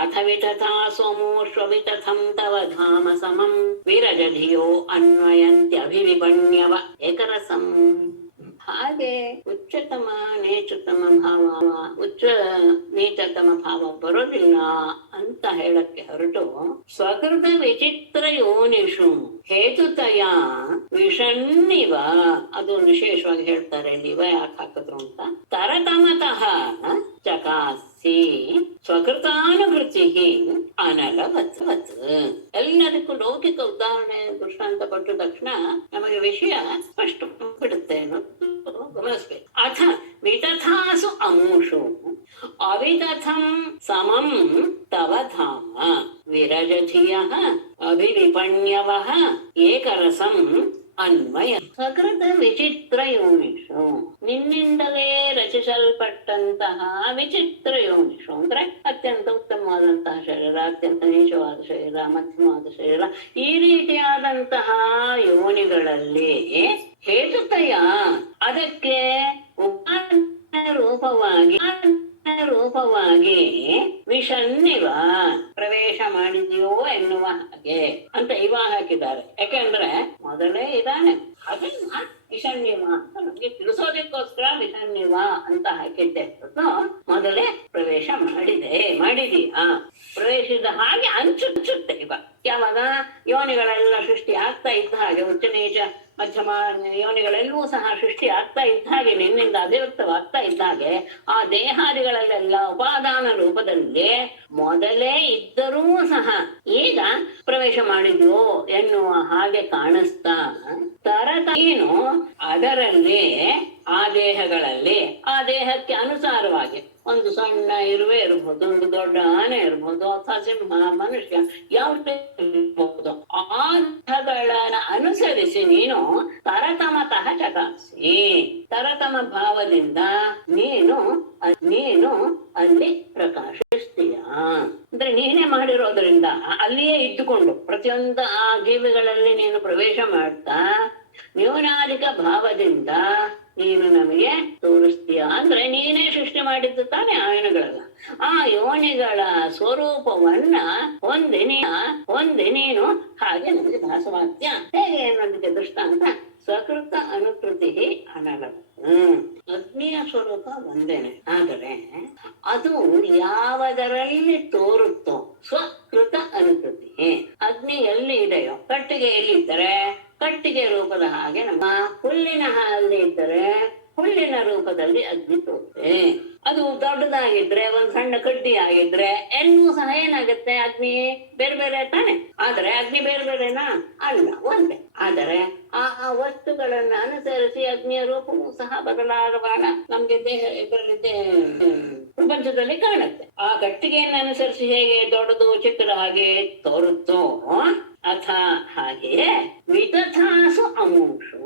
ಅಥ ವಿತಥಾ ಸೋಮೋಶ್ವವಿತಥಂ ತವ ಧಾಮ ಸಮಂ ವಿರಜಧಿಯೋ ಅನ್ವಯಂತ್ಯಭಿವಿಪಣ್ಯವ ಏಕರಸಂ. ಹಾಗೆ ಉಚ್ಚತಮ ನೇಚತಮ ಭಾವ, ಉಚ್ಚ ನೀಚತಮ ಭಾವ ಬರೋದಿಲ್ಲ ಅಂತ ಹೇಳಕ್ಕೆ ಹೊರಟು, ಸ್ವಕೃತ ವಿಚಿತ್ರ ಯೋನಿಷು ಹೇತುತಯ ವಿಷನ್ನಿವ, ಅದು ವಿಶೇಷವಾಗಿ ಹೇಳ್ತಾರೆ ಇವ ಯಾಕೆ ಹಾಕಿದ್ರು ಅಂತ, ತರತಮತಃ ಚಕಾಸಿ ಸ್ವಕೃತಾನುಭೃತಿ ಅನಲವತ್. ಎಲ್ಲದಕ್ಕೂ ಲೌಕಿಕ ಉದಾಹರಣೆ ದೃಷ್ಟಾಂತ ಪಟ್ಟು ತಕ್ಷಣ ನಮಗೆ ವಿಷಯ ಸ್ಪಷ್ಟ ಬಿಡುತ್ತೆ ಅನ್ನೋದು ಗಮನಿಸ್ಬೇಕು. ಅಥ ವಿತಥಾಸು ಅಮೂಷು ಅವಿತಥಂ ಸಮಂ ತವ ಧಾಮ ವಿರಜಧಿಯಃ ಅಭಿವಿಪಣ್ಯವಃ ಏಕರಸಂ ಅನ್ವಯ. ಸಕೃತ ವಿಚಿತ್ರ ಯೋನಿಷು, ನಿನ್ನಿಂದಲೇ ರಚಿಸಲ್ಪಟ್ಟಂತಹ ವಿಚಿತ್ರ ಯೋನಿಷು ಅಂದ್ರೆ ಅತ್ಯಂತ ಉತ್ತಮವಾದಂತಹ ಶರೀರ, ಅತ್ಯಂತ ನೀಚವಾದ ಶರೀರ, ಮಧ್ಯಮವಾದ ಶರೀರ, ಈ ರೀತಿಯಾದಂತಹ ಯೋನಿಗಳಲ್ಲಿ ಹೇತುತಯ ಅದಕ್ಕೆ ರೂಪವಾಗಿ ವಿಷನ್ನಿವ ಪ್ರವೇಶ ಮಾಡಿದೆಯೋ ಎನ್ನುವ ಹಾಗೆ ಅಂತ ಇವ ಹಾಕಿದ್ದಾರೆ. ಯಾಕೆಂದ್ರೆ ಮೊದಲೇ ಇದ್ದಾನೆ, ಅದನ್ನ ವಿಷನ್ನಿವ ಅಂತ ನಮ್ಗೆ ತಿಳಿಸೋದಕ್ಕೋಸ್ಕರ ವಿಷನ್ನಿವ ಅಂತ ಹಾಕಿದ್ದೆ. ಮೊದಲೇ ಪ್ರವೇಶ ಮಾಡಿದೀಯಾ, ಪ್ರವೇಶಿಸಿದ ಹಾಗೆ ಅನ್ಸುತ್ತೆ. ಇವ ಯಾವಾಗ ಯೋನಿಗಳೆಲ್ಲ ಸೃಷ್ಟಿ ಆಗ್ತಾ ಇದ್ದ ಹಾಗೆ, ಉಚ್ಚ ನೀಚ ಮಧ್ಯಮ ಯೋನಿಗಳೆಲ್ಲವೂ ಸಹ ಸೃಷ್ಟಿ ಆಗ್ತಾ ಇದ್ದ ಹಾಗೆ, ನಿನ್ನಿಂದ ಅಭಿವ್ಯಕ್ತವಾಗ್ತಾ ಇದ್ದ ಹಾಗೆ, ಆ ದೇಹಾದಿಗಳಲ್ಲೆಲ್ಲ ಉಪಾದಾನ ರೂಪದಲ್ಲಿ ಮೊದಲೇ ಇದ್ದರೂ ಸಹ ಈಗ ಪ್ರವೇಶ ಮಾಡಿದ್ಯೋ ಎನ್ನುವ ಹಾಗೆ ಕಾಣಿಸ್ತಾ ತರತೇನು ಅದರಲ್ಲಿ ಆ ದೇಹಗಳಲ್ಲಿ ಆ ದೇಹಕ್ಕೆ ಅನುಸಾರವಾಗಿ ಒಂದು ಸಣ್ಣ ಇರುವೆ ಇರಬಹುದು, ಒಂದು ದೊಡ್ಡ ಆನೆ ಇರಬಹುದು, ಅಥವಾ ಸಿಂಹ, ಮನುಷ್ಯ ಯಾವುದೇ ಇರಬಹುದು, ಆ ದೇಹಗಳನ್ನ ಅನುಸರಿಸಿ ನೀನು ತರತಮತಃ ಚಕಾಸಿ, ತರತಮ ಭಾವದಿಂದ ನೀನು ಅಲ್ಲಿ ಪ್ರಕಾಶಿಸ್ತೀಯ. ಅಂದ್ರೆ ನೀನೇ ಮಾಡಿರೋದ್ರಿಂದ ಅಲ್ಲಿಯೇ ಇದ್ದುಕೊಂಡು ಪ್ರತಿಯೊಂದು ಆ ಜೀವಿಗಳಲ್ಲಿ ನೀನು ಪ್ರವೇಶ ಮಾಡ್ತಾ ನ್ಯೂನಾಧಿಕ ಭಾವದಿಂದ ನೀನು ನಮಗೆ ತೋರಿಸ್ತೀಯ. ಅಂದ್ರೆ ನೀನೇ ಸೃಷ್ಟಿ ಮಾಡಿದ್ದು ತಾನೇ ಆ ಯೋನಿಗಳೆಲ್ಲ. ಆ ಯೋನಿಗಳ ಸ್ವರೂಪವನ್ನ ಹೊಂದಿ ನೀನು ಹಾಗೆ ನಮಗೆ ಭಾಸವಾಗ್ತೀಯ. ಹೇಗೆ ಅನ್ನೋದಕ್ಕೆ ದೃಷ್ಟಾಂತ ಸ್ವಕೃತ ಅನುಕೃತಿ ಅನಲ. ಅಗ್ನಿಯ ಸ್ವರೂಪ ಒಂದೇನೆ, ಆದರೆ ಅದು ಯಾವದರಲ್ಲಿ ತೋರುತ್ತೋ ಸ್ವಕೃತ ಅನುಕೃತಿ. ಅಗ್ನಿ ಎಲ್ಲಿ ಇದೆಯೋ, ಕಟ್ಟಿಗೆ ಎಲ್ಲಿ ಇದ್ದರೆ ಕಟ್ಟಿಗೆ ರೂಪದ ಹಾಗೆ ನಮ್ಮ ಹುಲ್ಲಿನ ಹಾಗೆ ಇದ್ದರೆ ಹುಲ್ಲಿನ ರೂಪದಲ್ಲಿ ಅಗ್ನಿ ತೋರುತ್ತೆ. ಅದು ದೊಡ್ಡದಾಗಿದ್ರೆ ಒಂದ್ ಸಣ್ಣ ಕಡ್ಡಿ ಆಗಿದ್ರೆ ಎಲ್ಲೂ ಸಹ ಏನಾಗುತ್ತೆ, ಅಗ್ನಿ ಬೇರೆ ಬೇರೆ ತಾನೆ. ಆದ್ರೆ ಅಗ್ನಿ ಬೇರೆ ಬೇರೆನಾ? ಅಲ್ಲ, ಒಂದೇ. ಆದರೆ ಆ ವಸ್ತುಗಳನ್ನ ಅನುಸರಿಸಿ ಅಗ್ನಿಯ ರೂಪವೂ ಸಹ ಬದಲಾಗಬಾರ ನಮ್ಗೆ ಇದರಲ್ಲಿ ಪ್ರಪಂಚದಲ್ಲಿ ಕಾಣುತ್ತೆ. ಆ ಕಟ್ಟಿಗೆಯನ್ನು ಅನುಸರಿಸಿ ಹೇಗೆ ದೊಡ್ಡದು ಚಿಕ್ಕದ ಹಾಗೆ ತೋರುತ್ತೋ, ಅಥ ಹಾಗೆಯೇ ವಿತಥಾಸು ಅಮೂಷು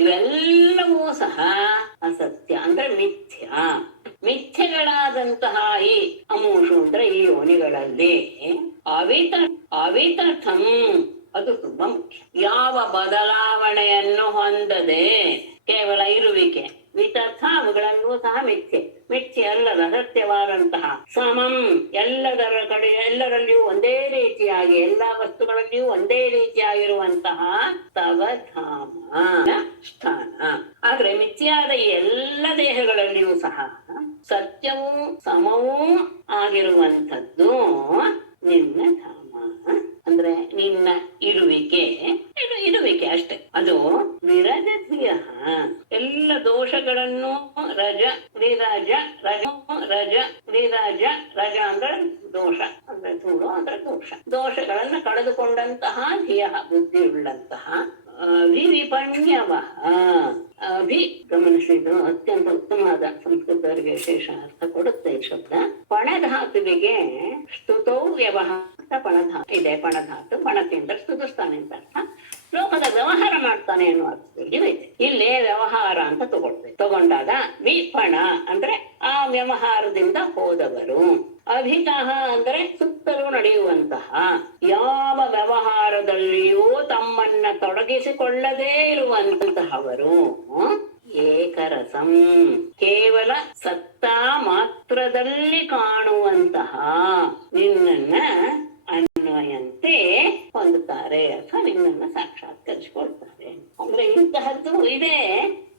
ಇವೆಲ್ಲವೂ ಸಹ ಅಸತ್ಯ ಅಂದ್ರೆ ಮಿಥ್ಯೆಗಳಾದಂತಹ ಈ ಅಮೂಷು ಅಂದ್ರೆ ಈ ಯೋನಿಗಳಲ್ಲಿ ಅವಿತಥಂ ಅದು ತುಂಬಾ ಮುಖ್ಯ. ಯಾವ ಬದಲಾವಣೆಯನ್ನು ಹೊಂದದೆ ಕೇವಲ ಇರುವಿಕೆ, ವಿತಥ ಅವುಗಳಲ್ಲೂ ಸಹ ಮಿಥ್ಯೆ ಅಲ್ಲದ ಸತ್ಯವಾದಂತಹ ಸಮಂ ಎಲ್ಲದರ ಕಡೆ ಎಲ್ಲರಲ್ಲಿಯೂ ಒಂದೇ ರೀತಿಯಾಗಿ ಎಲ್ಲಾ ವಸ್ತುಗಳಲ್ಲಿಯೂ ಒಂದೇ ರೀತಿಯಾಗಿರುವಂತಹ ತವ ಧಾಮ ಸ್ಥಾನ. ಆದ್ರೆ ಮಿಥ್ಯಾದ ಈ ಎಲ್ಲ ದೇಹಗಳಲ್ಲಿಯೂ ಸಹ ಸತ್ಯವೂ ಸಮವೂ ಆಗಿರುವಂಥದ್ದು ನಿನ್ನ ಧಾಮ. ಅಂದ್ರೆ ನಿನ್ನ ಇರುವಿಕೆ ಅಷ್ಟೆ. ಅದು ವಿರಜತಿಯ ಎಲ್ಲ ದೋಷಗಳನ್ನು ರಜ ವಿರಾಜ ರಜ ರಜ ವಿರಾಜ ರಜ ಅಂದ್ರೆ ದೋಷ ಅಂದ್ರೆ ಧೂಳು ಅಂದ್ರೆ ದೋಷಗಳನ್ನ ಕಳೆದುಕೊಂಡಂತಹ ಧಿಯ ಬುದ್ಧಿಯುಳ್ಳಂತಹ ವಿಪಣ್ಯವ ಅಭಿ ಗಮನಿಸಿದ್ದು ಅತ್ಯಂತ ಉತ್ತಮವಾದ ಸಂಸ್ಕೃತವರಿಗೆ ವಿಶೇಷ ಅರ್ಥ ಕೊಡುತ್ತೆ ಈ ಶಬ್ದ. ಪಣಧಾತುವಿಗೆ ಸ್ತುತೌ ವ್ಯವಹಾರ ಪಣಧಾತು ಇದೆ. ಪಣಧಾತು ಪಣತಿ ಅಂದ್ರೆ ಸ್ತುತಿಸ್ತಾನೆ ಅಂತ ಅರ್ಥ. ಲೋಕದ ವ್ಯವಹಾರ ಮಾಡ್ತಾನೆ ಅನ್ನುವ ಅರ್ಥದಲ್ಲಿ ಇದೆ. ಇಲ್ಲೇ ವ್ಯವಹಾರ ಅಂತ ತಗೊಂಡಾಗ ವಿಪಣ ಅಂದ್ರೆ ಆ ವ್ಯವಹಾರದಿಂದ ಹೋದವರು. ಅಭಿತಃ ಅಂದ್ರೆ ಸುತ್ತಲೂ ನಡೆಯುವಂತಹ ಯಾವ ವ್ಯವಹಾರದಲ್ಲಿಯೂ ತಮ್ಮನ್ನ ತೊಡಗಿಸಿಕೊಳ್ಳದೇ ಇರುವಂತಹವರು. ಏಕರಸಂ ಕೇವಲ ಸತ್ತಾ ಮಾತ್ರದಲ್ಲಿ ಕಾಣುವಂತಹ ನಿನ್ನನ್ನ ಅನ್ವಯಂತೆ ಹೊಂದುತ್ತಾರೆ ಅಥವಾ ನಿನ್ನನ್ನ ಸಾಕ್ಷಾತ್ಕರಿಸಿಕೊಳ್ತಾರೆ. ಅಂದ್ರೆ ಇಂತಹದ್ದು ಇದೆ.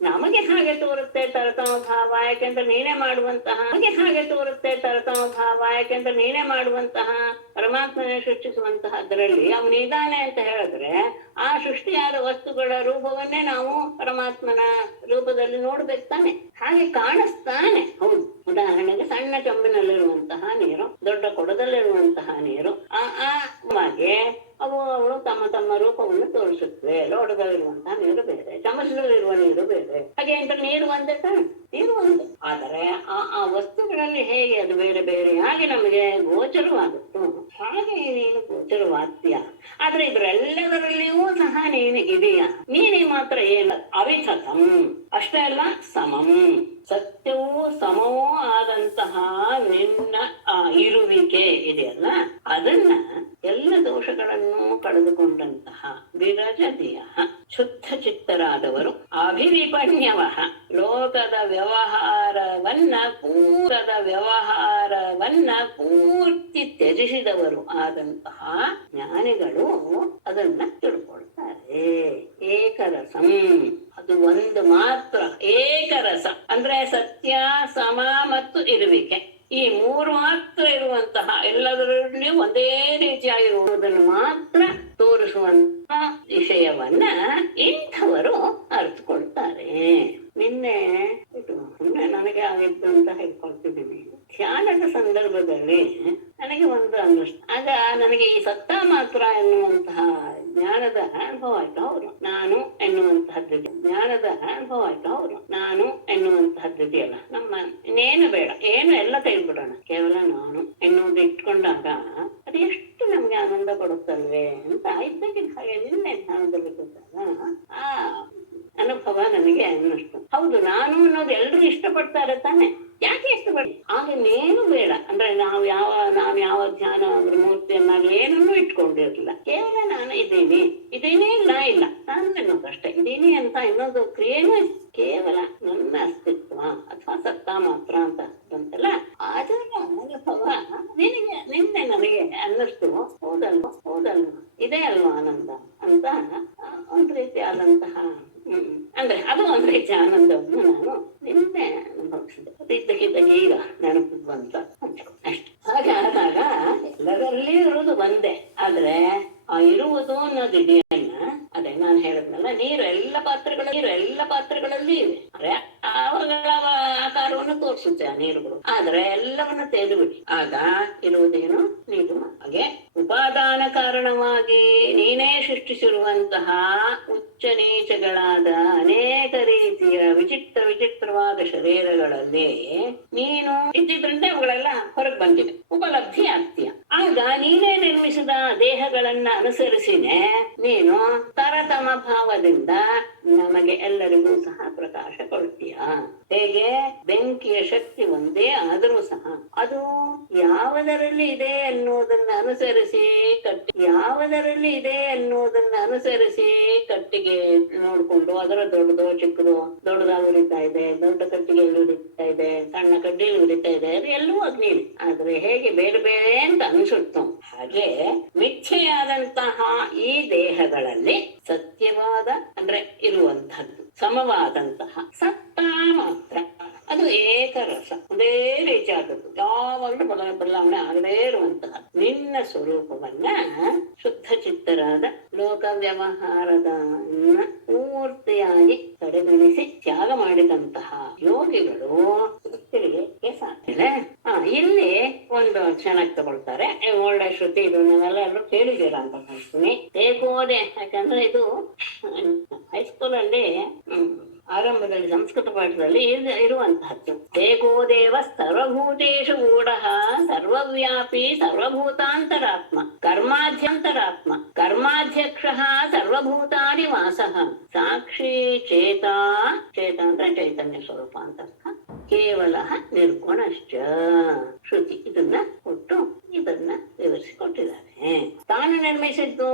ನಮಗೆ ಹಾಗೆ ತೋರುತ್ತೆ ತರತಮ ಭಾವ, ಯಾಕೆಂದ್ರೆ ನೀನೇ ಮಾಡುವಂತಹ ನಮಗೆ ಹಾಗೆ ತೋರುತ್ತೆ ತರತಮ ಭಾವ, ಯಾಕೆಂದ್ರೆ ನೀನೇ ಮಾಡುವಂತಹ ಪರಮಾತ್ಮನೇ ಸೃಷ್ಟಿಸುವಂತಹ ಅದರಲ್ಲಿ ಅವನಿದ್ದಾನೆ ಅಂತ ಹೇಳಿದ್ರೆ ಆ ಸೃಷ್ಟಿಯಾದ ವಸ್ತುಗಳ ರೂಪವನ್ನೇ ನಾವು ಪರಮಾತ್ಮನ ರೂಪದಲ್ಲಿ ನೋಡ್ಬೇಕು ತಾನೆ. ಹಾಗೆ ಕಾಣಿಸ್ತಾನೆ. ಹೌದು, ಉದಾಹರಣೆಗೆ ಸಣ್ಣ ಚಂಬಿನಲ್ಲಿರುವಂತಹ ನೀರು, ದೊಡ್ಡ ಕೊಡದಲ್ಲಿರುವಂತಹ ನೀರು ಹಾಗೆ ಅವಳು ತಮ್ಮ ತಮ್ಮ ರೂಪವನ್ನು ತೋರಿಸುತ್ತವೆ. ಲೋಟದಲ್ಲಿರುವಂತಹ ನೀರು ಬೇರೆ, ಚಮಚದಲ್ಲಿರುವ ನೀರು ಬೇರೆ. ಹಾಗೆ ಅಂತ ನೀರು ಒಂದೇ ತಾನೆ, ನೀರು ಒಂದೇ. ಆದರೆ ಆ ವಸ್ತುಗಳಲ್ಲಿ ಹೇಗೆ ಅದು ಬೇರೆ ಬೇರೆಯಾಗಿ ನಮಗೆ ಗೋಚರವಾಗುತ್ತೋ ಹಾಗೆ ನೀನು ಗೋಚರವಾಗ್ತೀಯ. ಆದ್ರೆ ಇದ್ರೆಲ್ಲದರಲ್ಲಿಯೂ ಸಹ ನೀನು ಇದೆಯಾ. ನೀನೇ ಮಾತ್ರ ಏನು ಅವಿಥತಂ ಅಷ್ಟೇ ಅಲ್ಲ, ಸಮಂ ಸತ್ಯವೂ ಸಮವೂ ಆದಂತಹ ನಿನ್ನ ಇರುವಿಕೆ ಇದೆಯಲ್ಲ, ಅದನ್ನ ಎಲ್ಲ ದೋಷಗಳನ್ನು ಕಳೆದುಕೊಂಡಂತಹ ವಿರಜತಿಯ ಶುದ್ಧ ಚಿತ್ತರಾದವರು. ಅಭಿವಿಪಣ್ಯವ ಲೋಕದ ವ್ಯವಹಾರವನ್ನ ಪೂರ್ತಿ ತ್ಯಜಿಸಿದವರು ಆದಂತಹ ಜ್ಞಾನಿಗಳು ಅದನ್ನ ತಿಳ್ಕೊಳ್ತಾರೆ. ಏಕರಸಂ ಅದು ಒಂದು ಮಾತ್ರ. ಏಕರಸ ಅಂದ್ರೆ ಸತ್ಯ, ಸಮ ಮತ್ತು ಇರುವಿಕೆ, ಈ ಮೂರು ಮಾತ್ರ ಇರುವಂತಹ, ಎಲ್ಲದರಲ್ಲಿಯೂ ಒಂದೇ ರೀತಿಯಾಗಿರುವುದನ್ನು ಮಾತ್ರ ತೋರಿಸುವಂತಹ ವಿಷಯವನ್ನ ಇಂಥವರು ಅರ್ಥಕೊಳ್ತಾರೆ. ನಿನ್ನೆ ನನಗೆ ಆಗಿದ್ದು ಅಂತ ಹೇಳ್ಕೊಳ್ತಿದ್ದೀನಿ. ಧ್ಯಾನದ ಸಂದರ್ಭದಲ್ಲಿ ನನಗೆ ಒಂದು ಆಗ ನನಗೆ ಈ ಸತ್ತ ಮಾತ್ರ ಎನ್ನುವಂತಹ ಜ್ಞಾನದ ಅನುಭವ ಆಯ್ತು. ಅವರು ನಾನು ಎನ್ನುವಂತಹದ್ದಿದೆ, ಜ್ಞಾನದ ಅನುಭವ ಆಯ್ತು. ಅವರು ನಾನು ಎನ್ನುವಂತಹದ್ದಿದೆಯಲ್ಲ, ನಮ್ಮ ಇನ್ನೇನು ಬೇಡ, ಏನು ಎಲ್ಲ ತೆಗೆದ್ಬಿಡೋಣ, ಕೇವಲ ನಾನು ಎನ್ನುವುದು ಇಟ್ಕೊಂಡಾಗ ಅದು ಎಷ್ಟು ನಮ್ಗೆ ಆನಂದ ಕೊಡುತ್ತಲ್ವೇ ಅಂತ ಇದ್ದಕ್ಕಿದ್ದ ಹಾಗೆ ನಿನ್ನೆ ಧ್ಯಾನದಲ್ಲಿ ಕೂತಾಗ ಆ ಅನುಭವ ನನಗೆ ಅನ್ನಿಸ್ತು. ಹೌದು, ನಾನು ಅನ್ನೋದು ಎಲ್ರು ಇಷ್ಟಪಡ್ತಾರೆ ತಾನೆ. ಯಾಕೆ ಇಷ್ಟಪಡ್ತೀವಿ? ಆಗ ನೇನು ಬೇಡ ಅಂದ್ರೆ ನಾವು ಯಾವ ಧ್ಯಾನ ಅಂದ್ರೆ ಮೂರ್ತಿಯನ್ನಾಗಲಿ ಏನನ್ನೂ ಇಟ್ಕೊಂಡಿರ್ಲಿಲ್ಲ. ಕೇವಲ ನಾನು ಇದೇನೇ ಇಲ್ಲ ನಾನು ಅನ್ನೋದಷ್ಟೇ. ಇದೀನಿ ಅಂತ ಇನ್ನೊಂದು ಕ್ರಿಯೆನೂ ಕೇವಲ ನನ್ನ ಅಸ್ತಿತ್ವ ಅಥವಾ ಸತ್ತ ಮಾತ್ರ ಅಂತ ಅಂತಲ್ಲ. ಅದರ ಅನುಭವ ನಿನ್ನೆ ನನಗೆ ಅನ್ನಿಸ್ತು. ಹೌದಲ್ವ ಇದೇ ಅಲ್ವಾ ಆನಂದ ಅಂತ ಒಂದ್ ರೀತಿಯಾದಂತಹ ಅಂದ್ರೆ ಅದು ಒಂದ್ ರೀತಿ ಆನಂದವನ್ನು ನಾನು ನಿನ್ನೆ ಅನುಭವಿಸಿದೆ. ಇದ್ದಕ್ಕಿದ್ದಂಗೆ ಈಗ ನೆನಪು ಬಂತ ಅಷ್ಟೆ. ಹಾಗಾದಾಗ ಎಲ್ಲರಲ್ಲಿ ಇರುವುದು ಒಂದೇ, ಆದ್ರೆ ಆ ಇರುವುದು ಅನ್ನೋದು ಇದೆಯಲ್ಲ, ಅದೇ ನಾನು ಹೇಳಿದ್ನಲ್ಲ, ನೀರು ಎಲ್ಲ ಪಾತ್ರೆಗಳಲ್ಲಿ ಇವೆ. ಅಂದ್ರೆ ಅವುಗಳ ಆಕಾರವನ್ನು ತೋರಿಸುತ್ತೆ ಆ ನೀರುಗಳು. ಆದ್ರೆ ಎಲ್ಲವನ್ನ ತೆಗೆದು ಬಿಡಿ, ಆಗ ಇರುವುದೇನು ನೀರು. ಹಾಗೆ ಉಪಾದಾನ ಕಾರಣವಾಗಿ ನೀನೇ ಸೃಷ್ಟಿಸಿರುವಂತಹ ಉಚ್ಚ ನೀಚಗಳಾದ ಅನೇಕ ರೀತಿಯ ವಿಚಿತ್ರವಾದ ಶರೀರಗಳಲ್ಲಿ ನೀನು ಇದ್ದಿದ್ರಿಂದ ಅವುಗಳೆಲ್ಲ ಹೊರಗೆ ಬಂದಿದೆ, ಉಪಲಬ್ಧಿ ಆಗ್ತೀಯ. ಆಗ ನೀನೇ ನಿರ್ಮಿಸಿದ ದೇಹಗಳನ್ನ ಅನುಸರಿಸಿನೇ ನೀನು ತರತಮ ಭಾವದಿಂದ ನಮಗೆ ಎಲ್ಲರಿಗೂ ಸಹ ಪ್ರಕಾಶ ಕೊಡ್ತೀಯ. ಹೇಗೆ ಬೆಂಕಿಯ ಶಕ್ತಿ ಒಂದೇ ಆದರೂ ಸಹ ಅದು ಯಾವುದರಲ್ಲಿ ಇದೆ ಅನ್ನೋದನ್ನ ಅನುಸರಿಸಿ ಕಟ್ಟಿಗೆ ನೋಡ್ಕೊಂಡು ಅದರ ದೊಡ್ಡದೋ ಚಿಕ್ಕದೋ, ದೊಡ್ಡದಾಗಿ ಉರಿತಾ ಇದೆ, ದೊಡ್ಡ ಕಟ್ಟಿಗೆಯಲ್ಲಿ ಉರಿತಾ ಇದೆ, ಸಣ್ಣ ಕಡ್ಡಿಯಲ್ಲಿ ಉರಿತಾ ಇದೆ, ಅದು ಎಲ್ಲವೂ ಅಗ್ನಿನೇ. ಆದ್ರೆ ಹೇಗೆ ಬೇರೆ ಬೇರೆ ಅಂತ ಅನ್ಸುತ್ತೋ ಹಾಗೆ ಮಿಥ್ಯೆಯಾದಂತಹ ಈ ದೇಹಗಳಲ್ಲಿ ಸತ್ಯವಾದ ಅಂದ್ರೆ ಇರುವಂತಹದ್ದು ಸಮವಾದಂತಹ ಸತ್ತ ಮಾತ್ರ ಅದು ಏಕರಸ, ಒಂದೇ ರೀತಿಯಾದದ್ದು, ಯಾವಾಗಲೂ ಬದಲಾವಣೆ ಆಗದೇ ಇರುವಂತಹ ನಿನ್ನ ಸ್ವರೂಪವನ್ನ ಶುದ್ಧ ಚಿತ್ತರಾದ ಲೋಕ ವ್ಯವಹಾರದ ಪೂರ್ತಿಯಾಗಿ ಕಡೆಗಣಿಸಿ ತ್ಯಾಗ ಮಾಡಿದಂತಹ ಯೋಗಿಗಳು ಸಾಧ್ಯ. ಇಲ್ಲಿ ಒಂದು ಕ್ಷಣಕ್ಕೆ ತಗೊಳ್ತಾರೆ, ಒಳ್ಳೆ ಶ್ರುತಿ, ಇದು ನಾವೆಲ್ಲರೂ ಕೇಳಿದ್ದೀರಾ ಅಂತ ಹೇಳ್ತೀನಿ. ಏಕೋದೆ, ಯಾಕಂದ್ರೆ ಇದು ಹೈಸ್ಕೂಲಲ್ಲಿ ಆರಂಭದಲ್ಲಿ ಸಂಸ್ಕೃತ ಪಾಠದಲ್ಲಿ ಇರುವಂತಹದ್ದು. ಏಕೋ ದೇವ ಸರ್ವಭೂತೇಷು ಗೂಢಃ ಸರ್ವವ್ಯಾಪಿ ಸರ್ವಭೂತಾಂತರಾತ್ಮ ಕರ್ಮಾಧ್ಯಂತರಾತ್ಮ ಕರ್ಮಾಧ್ಯಕ್ಷ ಸರ್ವಭೂತಾನಿ ವಾಸಃ ಸಾಕ್ಷಿ ಚೇತ ಅಂದ್ರೆ ಚೈತನ್ಯ ಸ್ವರೂಪ ಅಂತ ಕೇವಲ ನಿರ್ಗುಣಶ್ಚ. ಶ್ರುತಿ ಇದನ್ನ ಕೊಟ್ಟು ಇದನ್ನ ವಿವರಿಸಿಕೊಟ್ಟಿದ್ದಾರೆ. ತಾನು ನಿರ್ಮಿಸಿದ್ದು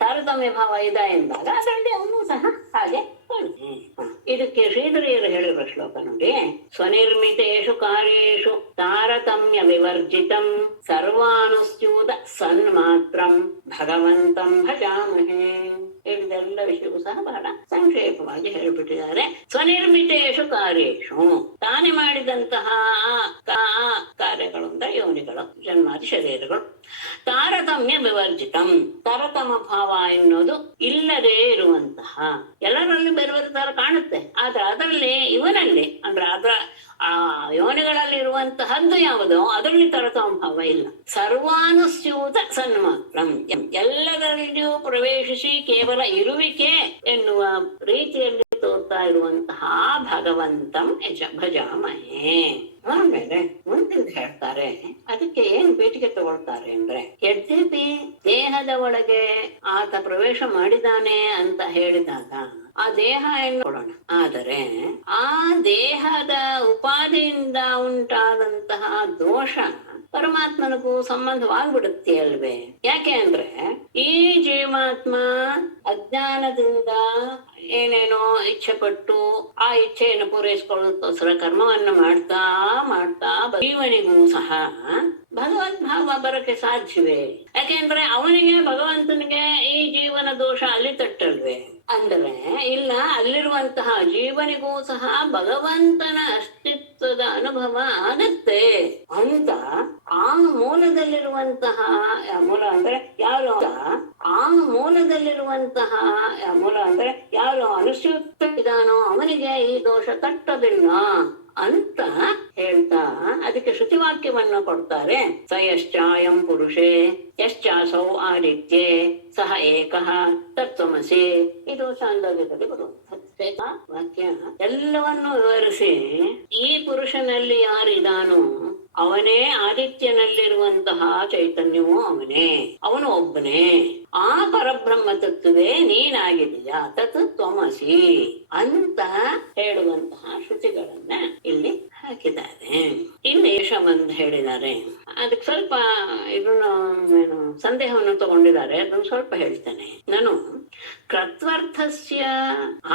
ತಾರತಮ್ಯ ಭಾವ ಇದೆ ಎಂದಾಗ ಅದರಲ್ಲಿ ಅವನು ಸಹ ಹಾಗೆ ಇದಕ್ಕೆ ಶ್ರೀಧರಿಯರು ಹೇಳಿರುವ ಶ್ಲೋಕ ನೋಡಿ. ಸ್ವನಿರ್ಮಿತೇಷು ಕಾರ್ಯೇಷು ತಾರತಮ್ಯ ವಿವರ್ಜಿತಂ ಸರ್ವಾನುಸ್ಯೂತ ಸನ್ಮಾತ್ರಂ ಭಗವಂತಂ ಭಜಾಮಹೇ. ಹೇಳಿದೆಲ್ಲ ವಿಷಯವೂ ಸಹ ಬಹಳ ಸಂಕ್ಷೇಪವಾಗಿ ಹೇಳಿಬಿಟ್ಟಿದ್ದಾರೆ. ಸ್ವನಿರ್ಮಿತೇಷು ಕಾರ್ಯೇಷು, ತಾನೇ ಮಾಡಿದಂತಹ ಕಾರ್ಯಗಳು ಅಂದ್ರೆ ಯೋನಿಗಳು, ಜನ್ಮಾದಿ ಶರೀರಗಳು. ತಾರತಮ್ಯ ವಿವರ್ಜಿತಂ, ತಾರತಮ ಭಾವ ಎನ್ನುವುದು ಇಲ್ಲದೇ ಇರುವಂತಹ, ಎಲ್ಲರಲ್ಲಿ ಬೇರೆ ಬೇರೆ ತರ ಕಾಣುತ್ತೆ, ಆದ್ರೆ ಅದರಲ್ಲಿ ಇವನಲ್ಲಿ ಅಂದ್ರೆ ಅದರ ಆ ಯೋನಿಗಳಲ್ಲಿ ಇರುವಂತಹದ್ದು ಯಾವುದೋ ಅದರಲ್ಲಿ ತಾರತಮ ಭಾವ ಇಲ್ಲ. ಸರ್ವಾನುಸ್ಯೂತ ಸನ್ಮಾತ್ರಂ, ಎಲ್ಲದರಲ್ಲಿಯೂ ಪ್ರವೇಶಿಸಿ ಕೇವಲ ಇರುವಿಕೆ ಎನ್ನುವ ರೀತಿಯಲ್ಲಿ ತೋರ್ತಾ ಇರುವಂತಹ ಭಗವಂತಂ ಭಜಾಮಹೇ. ಆಮೇಲೆ ಮುಂದಿನ ಹೇಳ್ತಾರೆ, ಅದಕ್ಕೆ ಏನ್ ಬೇಟಿಗೆ ತಗೊಳ್ತಾರೆ ಅಂದ್ರೆ, ಯದ್ಯಪಿ ದೇಹದ ಒಳಗೆ ಆತ ಪ್ರವೇಶ ಮಾಡಿದಾನೆ ಅಂತ ಹೇಳಿದಾಗ ಆ ದೇಹ ಎನ್ನೋಣ, ಆದರೆ ಆ ದೇಹದ ಉಪಾಧಿಯಿಂದ ಉಂಟಾದಂತಹ ದೋಷ ಪರಮಾತ್ಮನಿಗೂ ಸಂಬಂಧವಾಗ್ಬಿಡುತ್ತೆ ಅಲ್ವೇ? ಯಾಕೆ ಅಂದ್ರೆ ಈ ಜೀವಾತ್ಮ ಅಜ್ಞಾನದಿಂದ ಏನೇನೋ ಇಚ್ಛೆ ಪಟ್ಟು ಆ ಇಚ್ಛೆಯನ್ನು ಪೂರೈಸಿಕೊಳ್ಳೋದಕ್ಕೋಸ್ಕರ ಕರ್ಮವನ್ನು ಮಾಡ್ತಾ ಮಾಡ್ತಾ ಜೀವನಿಗೂ ಸಹ ಭಗವದ್ಭಾವ ಬರಕ್ಕೆ ಸಾಧ್ಯವೇ? ಯಾಕೆಂದ್ರೆ ಅವನಿಗೆ ಭಗವಂತನಿಗೆ ಈ ಜೀವನ ದೋಷ ಅಲ್ಲಿ ತಟ್ಟಲ್ವೇ? ಅಂದ್ರೆ ಇಲ್ಲ, ಅಲ್ಲಿರುವಂತಹ ಜೀವನಿಗೂ ಸಹ ಭಗವಂತನ ಅಸ್ತಿತ್ವದ ಅನುಭವ ಆಗತ್ತೆ ಅಂತ ಆ ಮೂಲದಲ್ಲಿರುವಂತಹ ಮೂಲ ಅಂದ್ರೆ ಯಾರು, ಆ ಮೂಲದಲ್ಲಿರುವಂತಹ ಮೂಲ ಅಂದ್ರೆ ಯಾರು ಅನುಸ್ಯೂತ ಇದಾನೋ ಅವನಿಗೆ ಈ ದೋಷ ತಟ್ಟೋದಿಲ್ಲ ಅಂತ ಹೇಳ್ತಾ ಅದಕ್ಕೆ ಶ್ರುತಿವಾಕ್ಯವನ್ನು ಕೊಡ್ತಾರೆ. ಸ ಯಶ್ಚಾಯಂ ಪುರುಷೇ ಯಶ್ಚಾಸೌ ಆದಿತ್ಯೆ ಸಹ ಏಕಃ ತತ್ವಮಸಿ. ಇದು ಚಾಂದೋಗ್ಯದಲ್ಲಿ ಬರುವಂತಹ ವಾಕ್ಯ. ಎಲ್ಲವನ್ನು ವಿವರಿಸಿ ಈ ಪುರುಷನಲ್ಲಿ ಯಾರಿದಾನೋ ಅವನೇ, ಆದಿತ್ಯನಲ್ಲಿರುವಂತಹ ಚೈತನ್ಯವೂ ಅವನೇ, ಅವನು ಒಬ್ಬನೇ, ಆ ಪರಬ್ರಹ್ಮ ತತ್ವವೇ ನೀನಾಗಿದೆಯಾ, ತತ್ ತ್ವಮಸಿ ಅಂತ ಹೇಳುವಂತಹ ಶ್ರುತಿಗಳನ್ನ ಇಲ್ಲಿ ಹಾಕಿದ್ದಾರೆ. ಇಲ್ಲಿ ಯಶವಂತ ಹೇಳಿದ್ದಾರೆ, ಅದಕ್ಕೆ ಸ್ವಲ್ಪ ಇದನ್ನು ಸಂದೇಹವನ್ನು ತಗೊಂಡಿದ್ದಾರೆ, ಅದನ್ನು ಸ್ವಲ್ಪ ಹೇಳ್ತೇನೆ ನಾನು. ಕೃತ್ವರ್ಥಸ್ಯ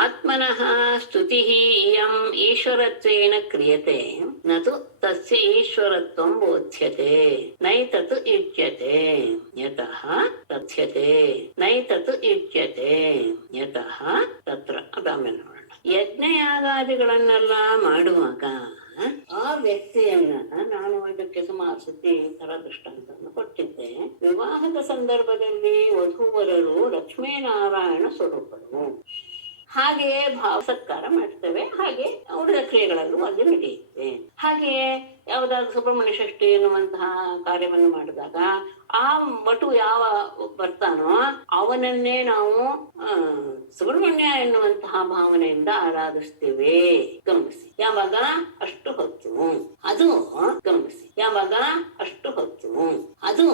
ಆತ್ಮನಃ ಸ್ತುತಿ ಇಯಂ ಈಶ್ವರತ್ವೇನ ಕ್ರಿಯತೆ ನತು ತಸ್ಯ ಈಶ್ವರತ್ವಂ ಬೋಧ್ಯತೆ ನೈತತ್ ಯುಜ್ಯತೆ ಯತಃ ತಥ್ಯತೆ ನೈತತ್ ಯುಜ್ಯತೆ ಯತಃ ತತ್ರ. ಅದಾಮೇಲೆ ನೋಡೋಣ. ಯಜ್ಞಯಾಗಾದಿಗಳನ್ನೆಲ್ಲ ಮಾಡುವಾಗ ಆ ವ್ಯಕ್ತಿಯನ್ನ ನಾನು ಇದಕ್ಕೆ ಸುಮಾರು ಸತಿ ಈ ತರ ದೃಷ್ಟಾಂತವನ್ನು ಕೊಟ್ಟಿದ್ದೆ. ವಿವಾಹದ ಸಂದರ್ಭದಲ್ಲಿ ವಧೂವರರು ಲಕ್ಷ್ಮೀನಾರಾಯಣ ಸ್ವರೂಪರು, ಹಾಗೆಯೇ ಭಾವ ಸತ್ಕಾರ ಮಾಡ್ತೇವೆ, ಹಾಗೆ ಉಳಿದ ಕ್ರಿಯೆಗಳಲ್ಲೂ ಅಲ್ಲಿ ನಡೆಯುತ್ತೆ. ಹಾಗೆಯೇ ಯಾವುದಾದ್ರು ಸುಬ್ರಹ್ಮಣ್ಯ ಷಷ್ಠಿ ಎನ್ನುವಂತಹ ಕಾರ್ಯವನ್ನು ಮಾಡಿದಾಗ ಆ ವಟು ಯಾವ ಬರ್ತಾನೋ ಅವನನ್ನೇ ನಾವು ಸುಬ್ರಹ್ಮಣ್ಯ ಎನ್ನುವಂತಹ ಭಾವನೆಯಿಂದ ಆರಾಧಿಸ್ತೇವೆ. ಗಮನಿಸಿ, ಯಾವಾಗ ಅಷ್ಟು ಹೊತ್ತು ಅದು ಗಮನಿಸಿ, ಯಾವಾಗ ಅಷ್ಟು ಹೊತ್ತು ಅದು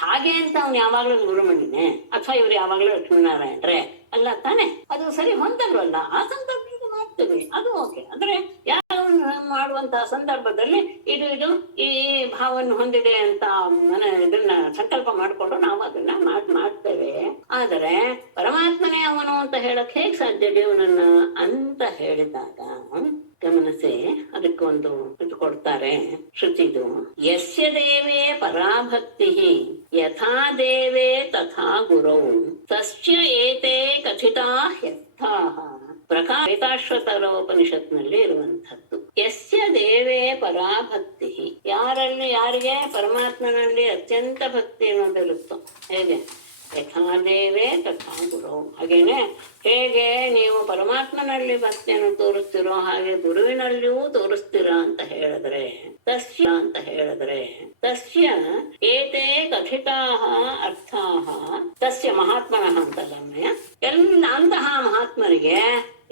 ಹಾಗೆ ಅಂತ ಅವನು ಯಾವಾಗ್ಲೂ ಸುಬ್ರಹ್ಮಣ್ಯನೇ ಅಥವಾ ಇವ್ರು ಯಾವಾಗ್ಲೂ ಲಕ್ಷ್ಮೀನಾರಾಯಣರೇ ಅಲ್ಲ ತಾನೆ? ಅದು ಸರಿ ಹೊಂದಲ್ವಲ್ಲ, ಆ ಸಂದರ್ಭದಲ್ಲಿ ಮಾಡ್ತೇವೆ, ಅದು ಓಕೆ. ಅಂದ್ರೆ ಮಾಡುವಂತಹ ಸಂದರ್ಭದಲ್ಲಿ ಇದು ಈ ಭಾವವನ್ನು ಹೊಂದಿದೆ ಅಂತ ಇದನ್ನ ಸಂಕಲ್ಪ ಮಾಡಿಕೊಂಡು ನಾವು ಅದನ್ನ ಮಾಡ್ತೇವೆ. ಆದರೆ ಪರಮಾತ್ಮನೇ ಅವನು ಅಂತ ಹೇಳಕ್ ಹೇಗ್ ಸಾಧ್ಯ ದೇವನನ್ನ ಅಂತ ಹೇಳಿದಾಗ ಗಮನಿಸಿ, ಅದಕ್ಕೆ ಒಂದು ಇದು ಕೊಡ್ತಾರೆ ಶ್ರುತಿದು. ಯಸ್ಯ ದೇವೇ ಪರಾಭಕ್ತಿ ಯಥಾ ದೇವೇ ತಥಾ ಗುರೌ ತಸ್ಯ ಏತೆ ಕಥಿತಾ ಹ್ಯರ್ಥಾಃ. ವೇದಾಶ್ವತರೋಪನಿಷತ್ನಲ್ಲಿ ಇರುವಂತಹದ್ದು. ಯಸ್ಯ ದೇವೇ ಪರಾಭಕ್ತಿ, ಯಾರಿಗೆ ಪರಮಾತ್ಮನಲ್ಲಿ ಅತ್ಯಂತ ಭಕ್ತಿ ಅನ್ನೋದಿರುತ್ತೋ, ಹೇಗೆ ಯಥಾ ದೇವೇ ತಥಾ ಗುರು, ಹಾಗೇನೆ ಹೇಗೆ ನೀವು ಪರಮಾತ್ಮನಲ್ಲಿ ಭಕ್ತಿಯನ್ನು ತೋರಿಸ್ತಿರೋ ಹಾಗೆ ಗುರುವಿನಲ್ಲಿಯೂ ತೋರಿಸ್ತೀರಾ ಅಂತ ಹೇಳಿದ್ರೆ ತಸ್ಯ ಏತೇ ಕಥಿತಾಃ ಅರ್ಥಾಃ ತಸ್ಯ ಮಹಾತ್ಮನಃ ಅಂತಲ್ಲಮ್ಮಯ್ಯ, ಎಲ್ಲ ಅಂತಹ ಮಹಾತ್ಮರಿಗೆ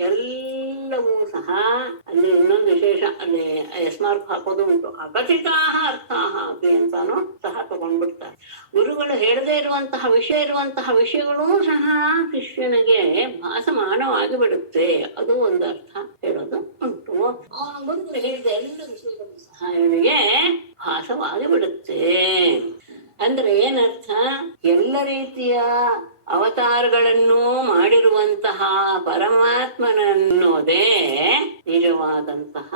ಎಲ್ಲವೂ ಸಹ, ಅಲ್ಲಿ ಇನ್ನೊಂದು ವಿಶೇಷ, ಅಲ್ಲಿ ಎಸ್ಮಾರ್ಕ್ ಹಾಕೋದು ಉಂಟು, ಅಕಥಿತಾಃ ಅರ್ಥಾಃ ಅಪಿ ಅಂತಾನು ಸಹ ತಗೊಂಡ್ಬಿಡ್ತಾರೆ. ಗುರುಗಳು ಹೇಳದೇ ಇರುವಂತಹ ವಿಷಯಗಳೂ ಸಹ ಶಿಷ್ಯನಿಗೆ ಭಾಸಮಾನವಾಗಿ ಬಿಡುತ್ತೆ, ಅದು ಒಂದು ಅರ್ಥ ಹೇಳೋದು ಉಂಟು. ಗುರುಗಳು ಹೇಳಿದ ಎಲ್ಲ ವಿಷಯಗಳು ಸಹ ಇವನಿಗೆ ಭಾಸವಾಗಿ ಬಿಡುತ್ತೆ. ಅಂದ್ರೆ ಏನರ್ಥ? ಎಲ್ಲ ರೀತಿಯ ಅವತಾರಗಳನ್ನು ಮಾಡಿರುವಂತಹ ಪರಮಾತ್ಮನನ್ನೋದೇ ನಿಜವಾದಂತಹ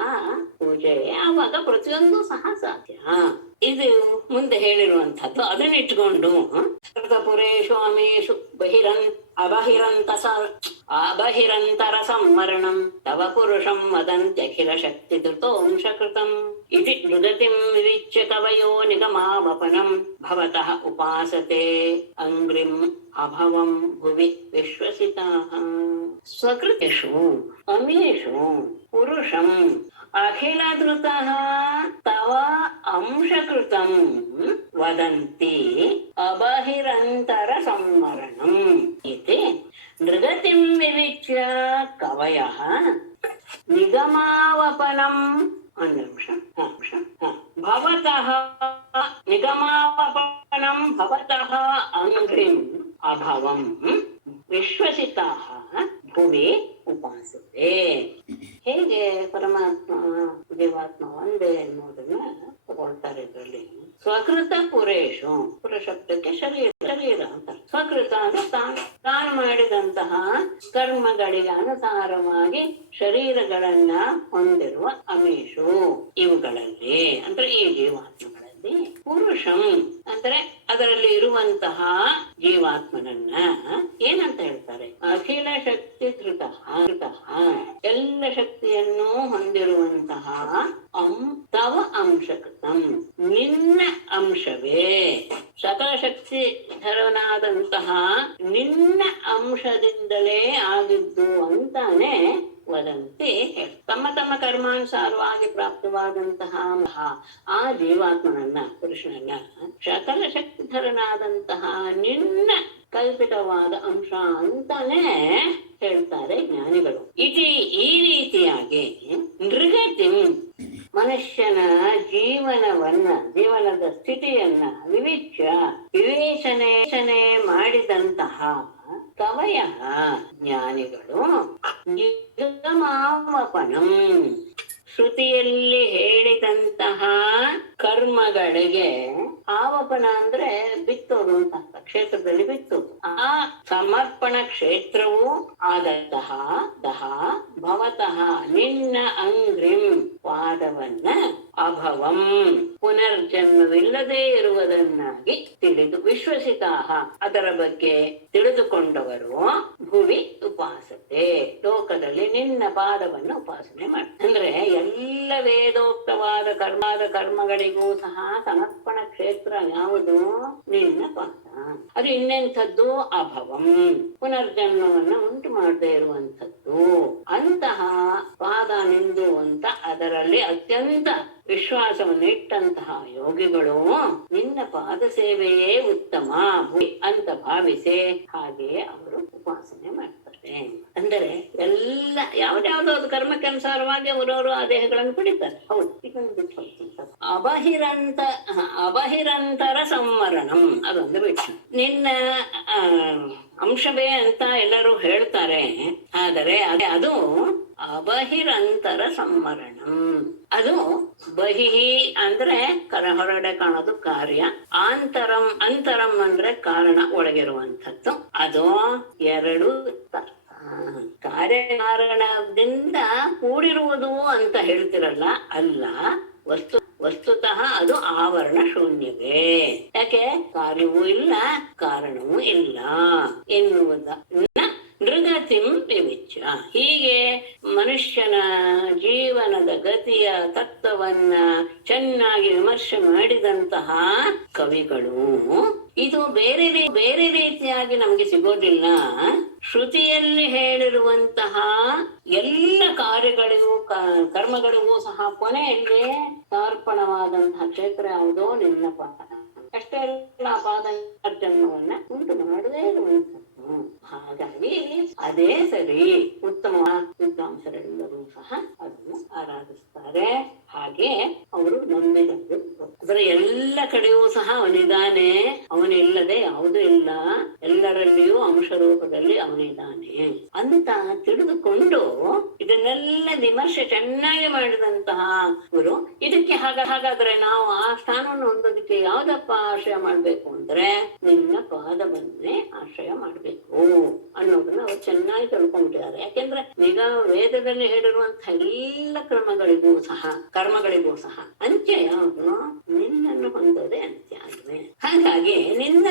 ಪೂಜೆ. ಆವಾಗ ಪ್ರತಿಯೊಂದು ಸಹ ಸಾಧ್ಯ. ಇದು ಮುಂದೆ ಹೇಳಿರುವಂತಹದ್ದು. ಅದನ್ನಿಟ್ಕೊಂಡು ಕೃತಪುರೇಶು ಅಮೇಶು ಅಬಹಿರಂತರ ಸಂವರಣಂ ತವ ಪುರುಷಂ ವದಂತ್ಯಖಿಲ ಶಕ್ತಿ ಧೃತೋಂಶಕೃತಂ ಇತಿ ನುದತಿಂ ವಿವಿಚ್ಯ ಕವಯೋ ನಿಗಮಾವಪನಂ ಭವತಃ ಉಪಾಸತೆ ಅಂಗ್ರಿಂ ಅಭವಂ ಭುವಿ ವಿಶ್ವಸಿತಾಃ. ಸ್ವಕೃತೇಷು ಅಮೇಷು ಪುರುಷಂ ಅಖಿಲ ಧೃತಃ ತವ ಅಂಶಕೃತಂ ವದಂತಿ ಅಬಹಿರಂತರ ಸಂವರಣಂ ಇತಿ ನೃಗತಿಂ ವಿವಿಚ್ಯ ಕವಯಃ ನಿಗಮಾವಪನಂ ಭವತಃ ನಿಗಮಾವಪನಂ ಭವತಃ ಅಂಗ್ರಿಂ ಅಭವಂ ವಿಶ್ವಸಿತಾಃ ಭುವಿ ಉಪಾಸತೆ. ಹೇಗೆ ಪರಮಾತ್ಮ ಜೀವಾತ್ಮ ಒಂದೇ ಎನ್ನುವುದನ್ನ ತಗೊಳ್ತಾರೆ ಇದರಲ್ಲಿ. ಸ್ವಕೃತ ಪುರೇಶು, ಪುರ ಶಬ್ದಕ್ಕೆ ಶರೀರ ಅಂತ. ಸ್ವಕೃತ ಅಂದ್ರೆ ತಾನು ಮಾಡಿದಂತಹ ಕರ್ಮಗಳಿಗೆ ಅನುಸಾರವಾಗಿ ಶರೀರಗಳನ್ನ ಹೊಂದಿರುವ ಅಮೇಶು, ಇವುಗಳಲ್ಲಿ ಅಂದ್ರೆ ಈ ಜೀವಾತ್ಮಗಳಲ್ಲಿ ಪುರುಷಂ ಅಂದ್ರೆ ಅದರಲ್ಲಿ ಇರುವಂತಹ ಜೀವಾತ್ಮನನ್ನ ಏನಂತ ಹೇಳ್ತಾರೆ? ಅಖಿಲ ಶಕ್ತಿ ಧೃತ, ಎಲ್ಲ ಶಕ್ತಿಯನ್ನು ಹೊಂದಿರುವಂತಹ ತವ ಅಂಶಕೃತಂ, ನಿನ್ನ ಅಂಶವೇ, ಸಕಲ ಶಕ್ತಿ ಧರನಾದಂತಹ ನಿನ್ನ ಅಂಶದಿಂದಲೇ ಆಗಿದ್ದು ಅಂತಾನೆ ವದಂತಿ. ತಮ್ಮ ತಮ್ಮ ಕರ್ಮಾನುಸಾರವಾಗಿ ಪ್ರಾಪ್ತವಾದಂತಹ ಆ ಜೀವಾತ್ಮನನ್ನ, ಪುರುಷನನ್ನ ಸಕಲ ಶಕ್ತಿಧರನಾದಂತಹ ನಿನ್ನ ಕಲ್ಪಿತವಾದ ಅಂಶ ಅಂತಾನೆ ಹೇಳ್ತಾರೆ ಜ್ಞಾನಿಗಳು. ಈ ರೀತಿಯಾಗಿ ನೃಗತಿ ಮನುಷ್ಯನ ಜೀವನದ ಸ್ಥಿತಿಯನ್ನ ವಿವೇಚನೆ ಮಾಡಿದಂತಹ ಕವಯ ಜ್ಞಾನಿಗಳು ನಿಗಮಾವಪನಂ, ಶ್ರುತಿಯಲ್ಲಿ ಹೇಳಿದಂತಹ ಕರ್ಮಗಳಿಗೆ ಆವಪನ ಅಂದ್ರೆ ಬಿತ್ತೋದು ಅಂತ, ಕ್ಷೇತ್ರದಲ್ಲಿ ಬಿತ್ತೋದು. ಆ ಸಮರ್ಪಣ ಕ್ಷೇತ್ರವು ಆದಂತಹ ಭವತಃ ನಿನ್ನ ಅಂಗ್ರಿಂ ಪಾದವನ್ನ ಅಭವಂ ಪುನರ್ಜನ್ಮವಿಲ್ಲದೆ ಇರುವುದನ್ನಾಗಿ ತಿಳಿದು ವಿಶ್ವಸಿತಾಹ ಅದರ ಬಗ್ಗೆ ತಿಳಿದುಕೊಂಡವರು ಭುವಿ ಉಪಾಸತೆ ಲೋಕದಲ್ಲಿ ನಿನ್ನ ಪಾದವನ್ನು ಉಪಾಸನೆ ಮಾಡಿ. ಅಂದ್ರೆ ಎಲ್ಲ ವೇದೋಕ್ತವಾದ ಕರ್ಮಗಳಿಗೂ ಸಹ ಸಮರ್ಪಣ ಕ್ಷೇತ್ರ ಯಾವುದು? ನಿನ್ನ ಪಾದ. ಅದು ಇನ್ನೆಂಥದ್ದು? ಅಭವಂ, ಪುನರ್ಜನ್ಮವನ್ನು ಉಂಟು ಮಾಡದೇ ಇರುವಂಥದ್ದು. ಅಂತಹ ಪಾದ ನಿಂದು ಅಂತ ಅದರಲ್ಲಿ ಅತ್ಯಂತ ವಿಶ್ವಾಸವನ್ನು ಇಟ್ಟಂತಹ ಯೋಗಿಗಳು ನಿನ್ನ ಪಾದ ಸೇವೆಯೇ ಉತ್ತಮ ಅಂತ ಭಾವಿಸಿ ಹಾಗೆಯೇ ಅವರು ಉಪಾಸನೆ ಮಾಡ್ತಾರೆ. ಅಂದರೆ ಎಲ್ಲ ಯಾವ್ದಾವ್ದೋ ಅದು ಕರ್ಮಕ್ಕೆ ಅನುಸಾರವಾಗಿ ಅವರವರು ಆ ದೇಹಗಳನ್ನು ಪಡಿತಾರೆ. ಹೌದು, ಇದನ್ನು ಬಿಟ್ಟು ಅಬಹಿರಂತರ ಸಂವರಣಂ ಅದೊಂದು ಬಿಟ್ಟು ನಿನ್ನ ಅಂಶವೇ ಅಂತ ಎಲ್ಲರೂ ಹೇಳ್ತಾರೆ. ಆದರೆ ಅದು ಅಬಹಿರಂತರ ಸಂವರಣಂ. ಅದು ಬಹಿಹಿ ಅಂದ್ರೆ ಹೊರಗಡೆ ಕಾಣೋದು ಕಾರ್ಯ, ಅಂತರಂ ಅಂದ್ರೆ ಕಾರಣ, ಒಳಗಿರುವಂಥದ್ದು. ಅದು ಎರಡು ಕಾರ್ಯಕಾರಣದಿಂದ ಕೂಡಿರುವುದು ಅಂತ ಹೇಳ್ತಿರಲ್ಲ, ಅಲ್ಲ, ವಸ್ತುತಃ ಅದು ಆವರಣ ಶೂನ್ಯವೇ. ಯಾಕೆ? ಕಾರ್ಯವೂ ಇಲ್ಲ, ಕಾರಣವೂ ಇಲ್ಲ ಎನ್ನುವುದನ್ನ ನೃಗತಿಂ ವಿವಿಚ್ಯ. ಹೀಗೆ ಮನುಷ್ಯನ ಜೀವನದ ಗತಿಯ ತತ್ವವನ್ನ ಚೆನ್ನಾಗಿ ವಿಮರ್ಶೆ ಮಾಡಿದಂತಹ ಕವಿಗಳು. ಇದು ಬೇರೆ ರೀತಿಯಾಗಿ ನಮ್ಗೆ ಸಿಗೋದಿಲ್ಲ. ಶ್ರುತಿಯಲ್ಲಿ ಹೇಳಿರುವಂತಹ ಎಲ್ಲ ಕಾರ್ಯಗಳಿಗೂ ಕರ್ಮಗಳಿಗೂ ಸಹ ಕೊನೆಯಲ್ಲಿ ಸಮರ್ಪಣವಾದಂತಹ ಕ್ಷೇತ್ರ ಯಾವುದೋ ನಿನ್ನ ಪಾದ. ಅಷ್ಟೇ ಅಲ್ಲ, ಪಾದ ಜನ್ಮವನ್ನ ಉಂಟು ಮಾಡದೇ ಇರುವಂಥದ್ದು. ಹಾಗಾಗಿ ಅದೇ ಸರಿ. ಉತ್ತಮ ವಿದ್ವಾಂಸರೆಲ್ಲರೂ ಸಹ ಅದನ್ನು ಆರಾಧಿಸ್ತಾರೆ. ಹಾಗೆ ಅವರು ನಂಬಿದರು. ಅದರ ಎಲ್ಲ ಕಡೆಯೂ ಸಹ ಅವನಿದ್ದಾನೆ, ಅವನಿಲ್ಲದೆ ಯಾವುದೂ ಇಲ್ಲ, ಎಲ್ಲರಲ್ಲಿಯೂ ಅಂಶ ರೂಪದಲ್ಲಿ ಅವನಿದ್ದಾನೆ ಅಂತ ತಿಳಿದುಕೊಂಡು ಇದನ್ನೆಲ್ಲ ವಿಮರ್ಶೆ ಚೆನ್ನಾಗಿ ಮಾಡಿದಂತಹ ಗುರು ಇದಕ್ಕೆ ಹಾಗಾದ್ರೆ ನಾವು ಆ ಸ್ಥಾನವನ್ನು ಹೊಂದೋದಕ್ಕೆ ಯಾವ್ದಪ್ಪ ಆಶ್ರಯ ಮಾಡ್ಬೇಕು ಅಂದ್ರೆ ನಿನ್ನ ಪಾದವನ್ನೇ ಆಶ್ರಯ ಮಾಡ್ಬೇಕು ಅನ್ನೋದನ್ನ ಅವ್ರು ಚೆನ್ನಾಗಿ ತಿಳ್ಕೊಂಡ್ಬಿಟ್ಟಿದ್ದಾರೆ. ಯಾಕೆಂದ್ರೆ ಈಗ ವೇದದಲ್ಲಿ ಹೇಳಿರುವಂತಹ ಎಲ್ಲ ಕರ್ಮಗಳಿಗೂ ಸಹ ಅಂತ್ಯ ಯಾವುದು? ನಿನ್ನನ್ನು ಹೊಂದೋದೇ ಅಂತ್ಯ ಆಗಿದೆ. ಹಾಗಾಗಿ ನಿನ್ನ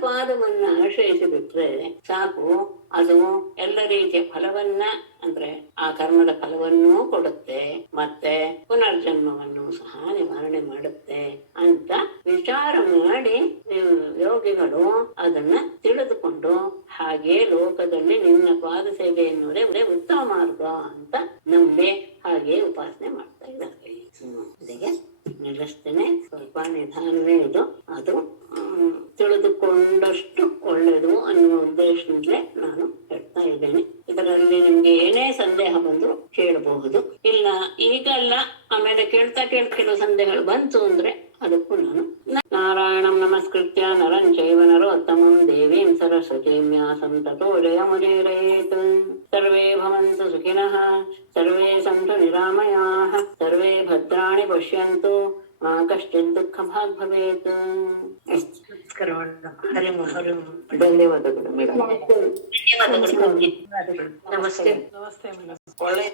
ಪಾದವನ್ನ ಆಶ್ರಯಿಸಿ ಬಿಟ್ರೆ ಸಾಕು. ಅದು ಎಲ್ಲ ರೀತಿಯ ಫಲವನ್ನ, ಅಂದ್ರೆ ಆ ಕರ್ಮದ ಫಲವನ್ನೂ ಕೊಡುತ್ತೆ, ಮತ್ತೆ ಪುನರ್ಜನ್ಮವನ್ನು ಸಹ ನಿವಾರಣೆ ಮಾಡುತ್ತೆ ಅಂತ ವಿಚಾರ ಮಾಡಿ ಯೋಗಿಗಳು ಅದನ್ನ ತಿಳಿದುಕೊಂಡು ಹಾಗೆ ಲೋಕದಲ್ಲಿ ನಿನ್ನ ಪಾದ ಸೇವೆ ಎನ್ನುವುದೇ ಉತ್ತಮ ಮಾರ್ಗ ಅಂತ ನಂಬಿ ಹಾಗೆ ಉಪಾಸನೆ ಮಾಡ್ತಾ ಇದ್ದಾರೆ. ಅದಕ್ಕೆ ನಿಲ್ಲಿಸ್ತೇನೆ. ಸ್ವಲ್ಪ ನಿಧಾನವೇ ಇದು. ಅದು ತಿಳಿದುಕೊಂಡಷ್ಟು ಒಳ್ಳೆಯದು ಅನ್ನುವ ಉದ್ದೇಶದಿಂದಲೇ ನಾನು ಹೇಳ್ತಾ ಇದ್ದೇನೆ. ಇದರಲ್ಲಿ ನಿಮ್ಗೆ ಏನೇ ಸಂದೇಹ ಬಂದ್ರು ಕೇಳಬಹುದು. ಇಲ್ಲ ಈಗಲ್ಲ, ಆಮೇಲೆ ಕೇಳ್ತಾ ಕೆಲವು ಸಂದೇಹಗಳು ಬಂತು ಅಂದ್ರೆ ಅದಕ್ಕೂ ನಾನು ನಾರಾಯಣಂ ನಮಸ್ಕೃತ್ಯ ನರಂ ಚೈವ ನರೋತ್ತಮಂ ದೇವೀಂ ಸರಸ್ವತೀಂ ವ್ಯಾಸಂ ತತೋ ಜಯಮುದೀರಯೇತ್. ಸರ್ವೇ ಭವಂತು ಸುಖಿನಃ, ಸರ್ವೇ ಸಂತು ನಿರಾಮಯಾಃ, ಸರ್ವೇ ಭದ್ರಾಣಿ ಪಶ್ಯಂತು, ಮಾ ಕಶ್ಚಿತ್ ದುಃಖ ಭಾಗ್ ಭವೇತ್. ಧನ್ಯವಾದಗಳು ಮೇಡಮ್. ನಮಸ್ತೆ. ಒಳ್ಳೆ